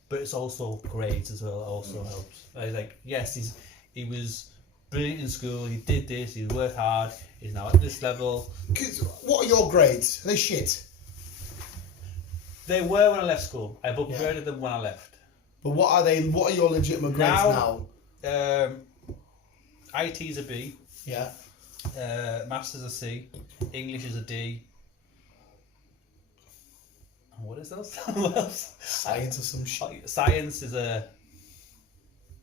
But it's also grades as well. It also helps. I was like, yes, he was brilliant in school. He did this. He worked hard. He's now at this level. Cause what are your grades? Are they shit? They were when I left school. I've upgraded them when I left. But what are they? What are your legitimate grades now? IT is a B. Yeah. Maths is a C. English is a D. What is those? What else? Science or some shit. Science is a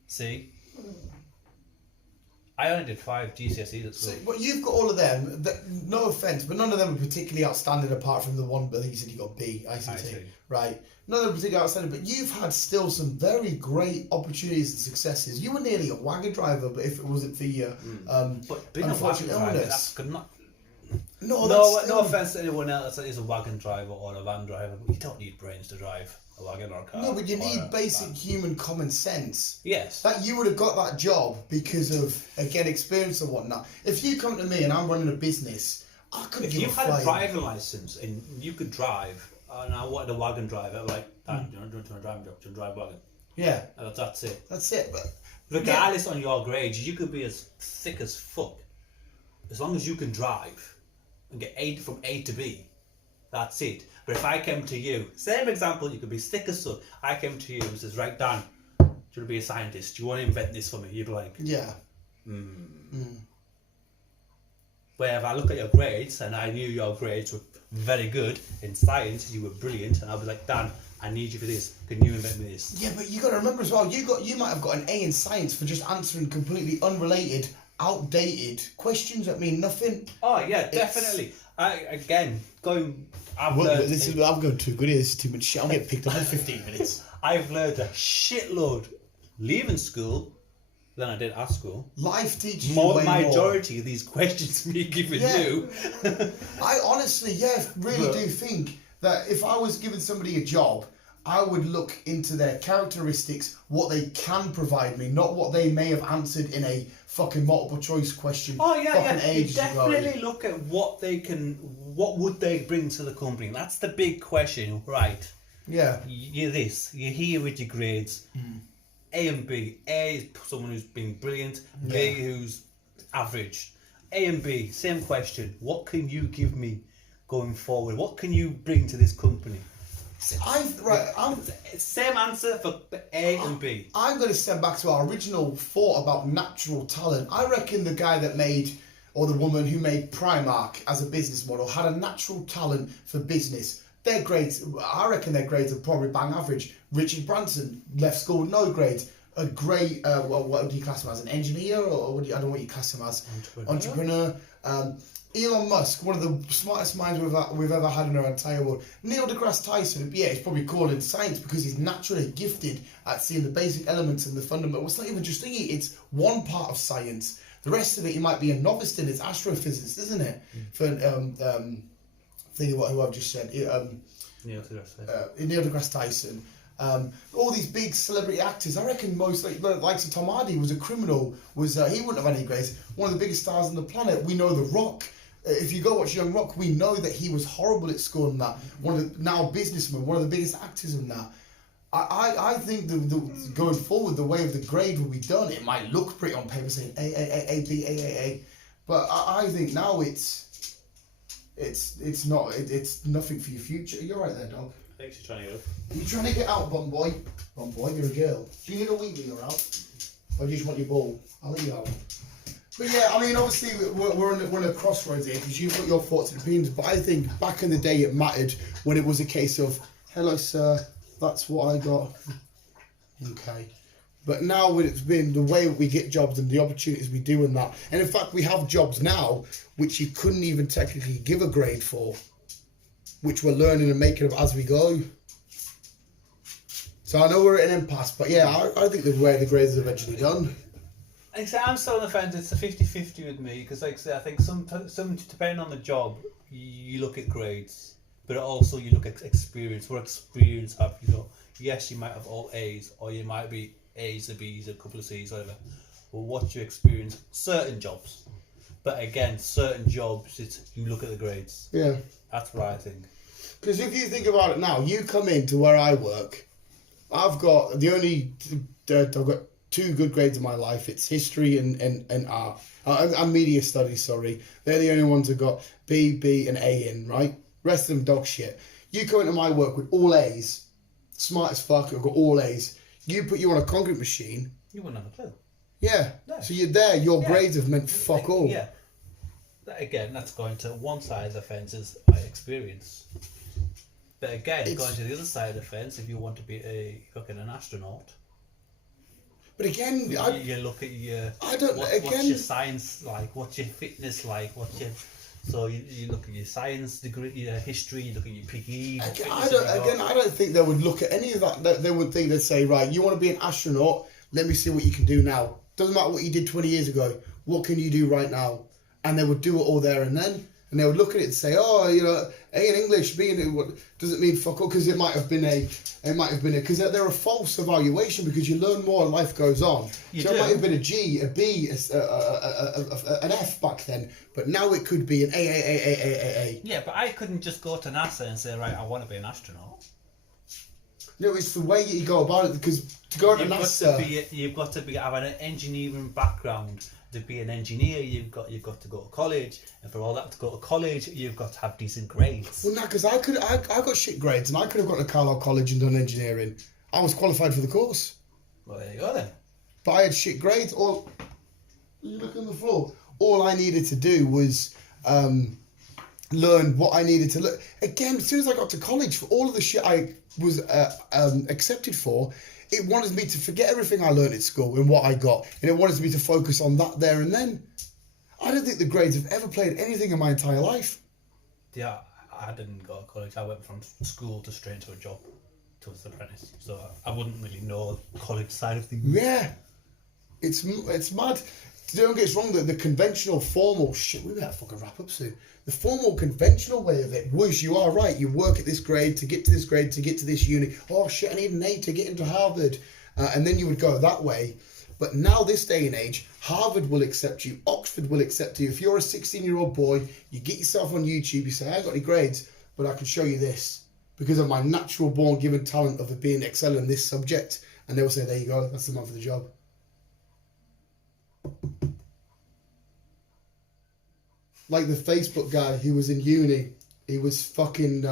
C. I only did 5 GCSEs at school. So, but you've got all of them. No offence, but none of them are particularly outstanding apart from the one. I think you said you got B, ICT. Right. None of them are particularly outstanding, but you've had still some very great opportunities and successes. You were nearly a wagon driver, but if it wasn't for your but being a wagon driver, that's good. No offence to anyone else that is a wagon driver or a van driver, but you don't need brains to drive a wagon or a car. No, but you need basic human common sense. Yes. That you would have got that job because of, again, experience and whatnot. If you come to me and I'm running a business, I couldn't give a flying. If you had a driving licence and you could drive, and I wanted a wagon driver, like, Dad, do you want to drive a job? Do you drive a wagon? Yeah. That's it. That's it. But regardless on your grades, you could be as thick as fuck. As long as you can drive and get from A to B, that's it. But if I came to you, same example, you could be thick as fuck. I came to you and says, right, Dan, do you want to be a scientist? Do you want to invent this for me? You'd be like, yeah. Where if I look at your grades and I knew your grades were very good in science, you were brilliant, and I'll be like, Dan, I need you for this. Can you invent me this? Yeah, but you got to remember as well, you might have got an A in science for just answering completely unrelated, outdated questions that mean nothing. Oh yeah, definitely. I've gone too good here. This is too much shit. I'll get picked up in 15 minutes. I've learned a shitload leaving school than I did at school. Life teaches more. You way majority more. Of these questions me giving you. I honestly, really do think that if I was giving somebody a job, I would look into their characteristics, what they can provide me, not what they may have answered in a fucking multiple choice question. Oh yeah. You definitely ago. Look at what would they bring to the company. That's the big question, right? Yeah. You're here with your grades. A and B. A is someone who's been brilliant. B who's average. A and B, same question. What can you give me going forward? What can you bring to this company? Same answer for A and B. I'm going to step back to our original thought about natural talent. I reckon the guy that made or the woman who made Primark as a business model had a natural talent for business. Their grades, I reckon their grades are probably bang average. Richard Branson left school with no grades. A great, what do you class him as? An engineer, or what I don't know what you class him as. Entrepreneur. Elon Musk, one of the smartest minds we've ever had in our entire world. Neil deGrasse Tyson, yeah, he's probably called in science because he's naturally gifted at seeing the basic elements and the fundamental. It's not even just thingy, it's one part of science. The rest of it, he might be a novice in. It's astrophysics, isn't it? For thinking who I've just said. Neil deGrasse Tyson. All these big celebrity actors, I reckon most like Tom Hardy was a criminal. He wouldn't have any grades. One of the biggest stars on the planet. We know The Rock. If you go watch Young Rock, we know that he was horrible at school and that. One of the now businessman, one of the biggest actors in that. I think the going forward, the way of the grade will be done. It might look pretty on paper saying A, B, A, but I think now it's not. It's nothing for your future. You're right there, dog. I think she's trying to get up. Are you trying to get out, bum boy? Bum boy, you're a girl. Do you need a wee when you're out? Or do you just want your ball? I'll let you out. But yeah, I mean, obviously, we're in a crossroads here because you've got your thoughts and opinions. But I think back in the day it mattered when it was a case of, hello, sir, that's what I got. Okay. But now when it's been the way we get jobs and the opportunities we do and that. And in fact, we have jobs now which you couldn't even technically give a grade for, which we're learning and making up as we go. So I know we're at an impasse, but yeah, I think the way the grades are eventually done. I'm still on the fence. It's a 50-50 with me because, like I say, I think some depending on the job, you look at grades, but also you look at experience. What experience have you got? Yes, you might have all A's, or you might be A's, a B's, a couple of C's, whatever. Well, what's your experience? Certain jobs, but again, certain jobs, you look at the grades. Yeah, that's what I think. Because if you think about it now, you come into where I work. I've got I've got 2 good grades in my life. It's history and art. And media studies, sorry. They're the only ones who've got B, and A in, right? Rest of them dog shit. You come into my work with all A's. Smart as fuck, I've got all A's. You put you on a concrete machine. You wouldn't have a clue. Yeah. No. So you're there, your grades have meant fuck all. Yeah. Again, that's going to one side of the fence is experience. But again, going to the other side of the fence, if you want to be an astronaut. But again, you look at your. What's your science like? What's your fitness like? So you look at your science degree, your history. You look at your PE. I don't think they would look at any of that. They would think they'd say, right, you want to be an astronaut? Let me see what you can do now. Doesn't matter what you did 20 years ago. What can you do right now? And they would do it all there and then. And they would look at it and say, oh, A in English, B in what doesn't mean fuck all, because it might have been because they're a false evaluation because you learn more and life goes on. It might have been a G, a B, an F back then, but now it could be an A. Yeah, but I couldn't just go to NASA and say, right, I want to be an astronaut. No, it's the way you go about it, because to go to NASA... You've got to have an engineering background. To be an engineer, you've got to go to college, and for all that to go to college, you've got to have decent grades. Well, no, because I got shit grades, and I could have gone to Carlisle College and done engineering. I was qualified for the course. Well, there you go then. But I had shit grades. You look on the floor. All I needed to do was learn what I needed to learn. Again, as soon as I got to college, for all of the shit I was accepted for, it wanted me to forget everything I learned at school and what I got. And it wanted me to focus on that there and then. I don't think the grades have ever played anything in my entire life. Yeah, I didn't go to college. I went from school to straight into a job, to an apprentice. So I wouldn't really know the college side of things. Yeah. It's mad. Don't get us wrong, the conventional, formal shit, we better fucking wrap up soon. The formal, conventional way of it was, you are right, you work at this grade to get to this grade to get to this uni. Oh shit, I need an A to get into Harvard. And then you would go that way. But now, this day and age, Harvard will accept you, Oxford will accept you. If you're a 16-year-old boy, you get yourself on YouTube, you say, I ain't got any grades, but I can show you this because of my natural born given talent of being excelling in this subject. And they will say, there you go, that's the man for the job. Like the Facebook guy who was in uni, he was fucking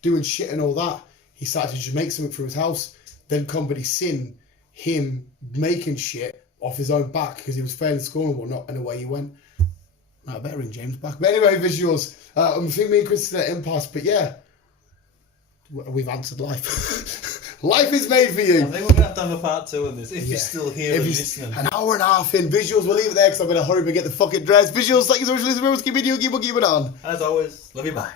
doing shit and all that. He started to just make something from his house. Then company seen him making shit off his own back because he was failing school and whatnot, and away he went. I better ring James back. But anyway, visuals. I think me and Chris are at impasse, but yeah, we've answered life. Life is made for you. I think we're going to have a part 2 on this, if you're still here and listening. An hour and a half in. Visuals, we'll leave it there because I'm going to hurry up and get the fucking dress. Visuals, thank you so much for listening. Keep it on. As always, love you, bye.